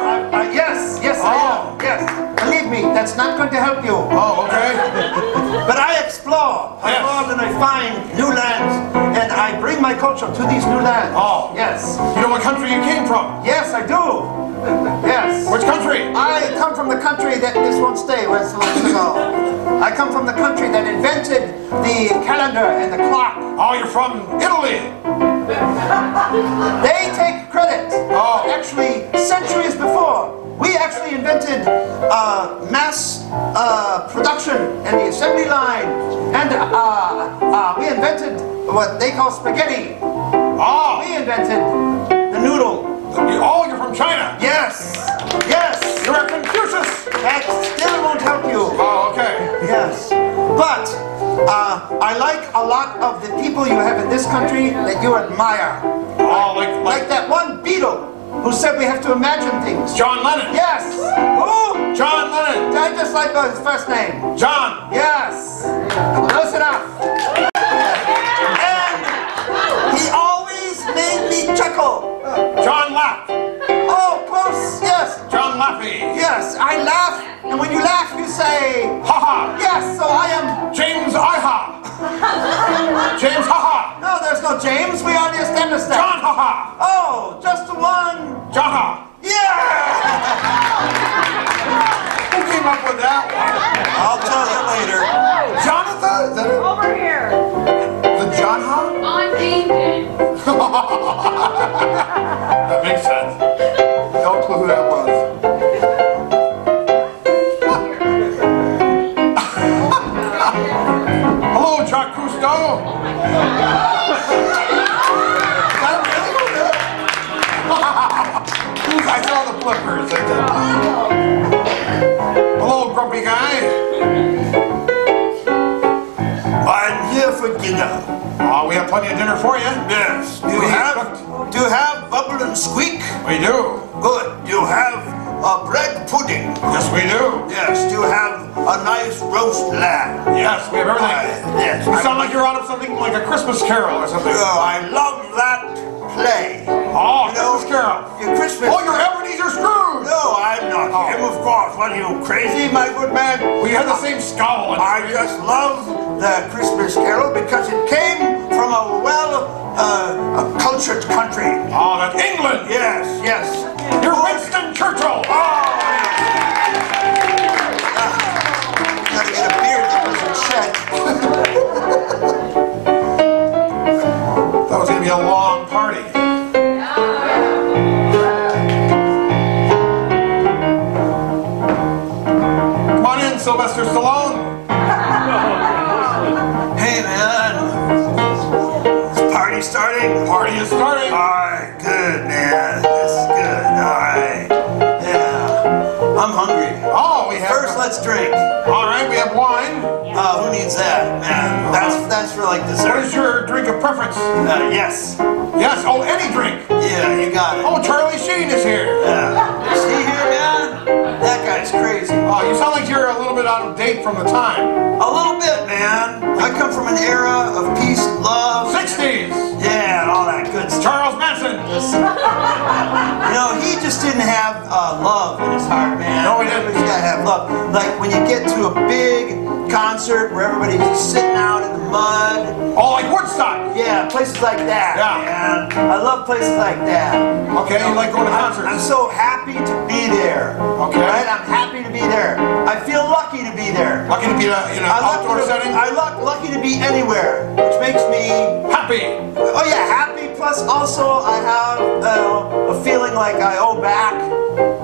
Yes, I am. Yes. Believe me, that's not going to help you. Oh, okay. But I explore. I go out and I find new lands, and I bring my culture to these new lands. Oh. Yes. You know what country you came from? Yes, I do. Yes. Which country? I come from the country that this won't stay. Let's go. I come from the country that invented the calendar and the clock. Oh, you're from Italy. They take credit. Oh. Actually, centuries before, we actually invented mass production and the assembly line, and we invented what they call spaghetti. Oh. We invented the noodle. Oh, you're from China. Yes. Yes. You're a Confucius. That still won't help you. Oh, okay. Yes. But I like a lot of the people you have in this country that you admire. Oh, Like that one Beatle who said we have to imagine things. John Lennon. Yes. Who? John Lennon. I just like his first name. John. Yes. Close enough. And Michael. John Lapp. Oh, close. Yes. John Lappy. Yes, I laugh, and when you laugh, you say, Ha ha. yes, so I am... James Iha. James Ha ha. No, there's no James. We already established that. John Ha ha. Oh, just the one. John Ha. Yeah! Who came up with that one? I'll tell you later. Jonathan? Is that it? Over here. The John Ha? On David. That makes sense. No clue who that was. Hello, Jacques Cousteau. I saw the flippers. Hello, grumpy guy. I'm here for dinner. We have plenty of dinner for you. Yes. Do you have bubble and squeak? We do. Good. Do you have bread pudding? Yes, we do. Yes. Do you have a nice roast lamb? Yes, we have everything. Yes. You sound like you're out of something like a Christmas Carol or something. Oh, I love that play. Oh, You know, Christmas Carol. Your Christmas. Oh, you're Ebenezer Scrooge. No, I'm not him, of course. What are you, crazy, my good man? We had the same scowl. I just love the Christmas Carol because it came from a a cultured country. Oh, that's England. Yes, yes. You're Winston Churchill. Gotta get a beard that doesn't shed. That was gonna be a long party. Come on in, Sylvester Stallone. Hey, man. Is the party starting? Party is starting. All right, good, man. This is good. All right. Yeah. I'm hungry. Oh, we have. First, let's drink. All right, we have wine. Who needs that, man? That's for like What dessert. is your drink of preference? Yes. Yes. Oh, any drink. Yeah, you got it. Oh, Charlie Sheen is here. Yeah. Is he here, man? That guy's crazy. Oh, you sound like you're a little bit out of date from the time. A little bit, man. I come from an era of peace and love. 60s. Yeah, and all that good stuff. Charles Manson. You know, he just didn't have love in his heart, man. No, he didn't. Everybody's got to have love. Like when you get to a big concert where everybody's just sitting out in the mud. Oh, like Woodstock. Yeah, places like that, Yeah. man. I love places like that. Okay, you like going to concerts. I'm so happy to be there. Okay. Right? I'm happy to be there. I feel lucky to be there. Lucky to be in an outdoor setting. Lucky to be anywhere, which makes me Happy. Oh yeah, happy. Plus, also I have a feeling like I owe back.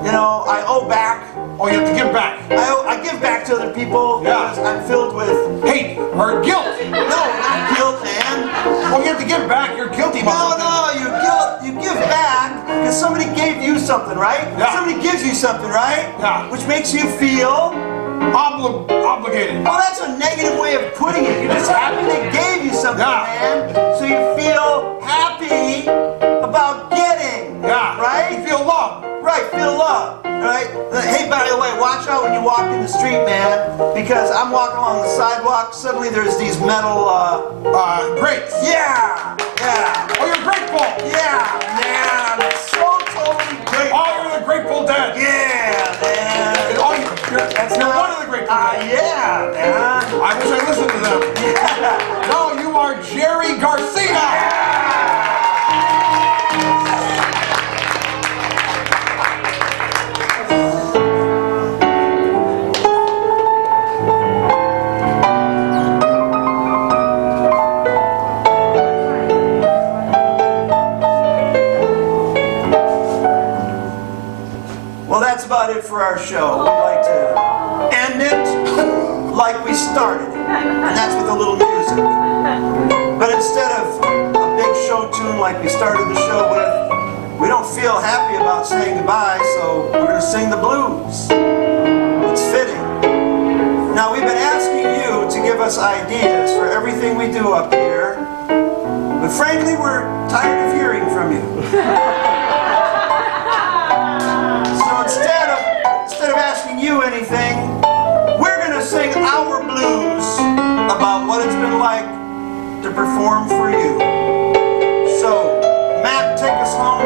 You know, I owe back. Oh, you have to give back. I give back to other people because I'm filled with hate or guilt. No, not guilt, man. Oh, you have to give back. You're guilty about something. You give back because somebody gave you something, right? Yeah. Somebody gives you something, right? Yeah. Which makes you feel obligated. Well, that's a negative way of putting it. You're just happy they gave you something, man. So you feel happy about getting. Yeah. Right? You feel love. Right, feel love. Right? Hey, by the way, watch out when you walk in the street, man. Because I'm walking along the sidewalk, suddenly there's these metal, grates. Yeah! Yeah! Oh, you're grateful. Yeah, man. So totally grateful. Oh, you're the Grateful Dead. Yeah, man. Oh, you're one of the Grateful Dead. Yeah, man. I wish I listened to them. Yeah. No, you are Jerry Garcia. Well, that's about it for our show. We'd like to end it like we started it, and that's with a little music. But instead of a big show tune like we started the show with, we don't feel happy about saying goodbye, so we're going to sing the blues. It's fitting. Now, we've been asking you to give us ideas for everything we do up here, but frankly, we're tired of hearing from you. So instead of asking you anything, we're going to sing our blues about what it's been like to perform for you. So, Matt, take us home.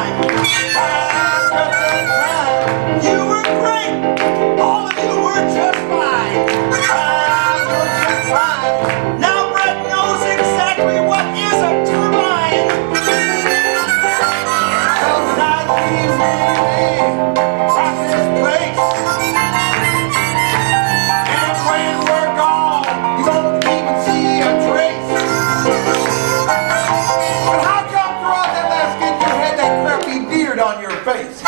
time. You were great. All of you were just fine. Now Brett knows exactly what is a turbine. Tonight we really rock this place. And when we're gone, you won't even see a trace. But how come throughout that last gig you had that crappy beard on your face?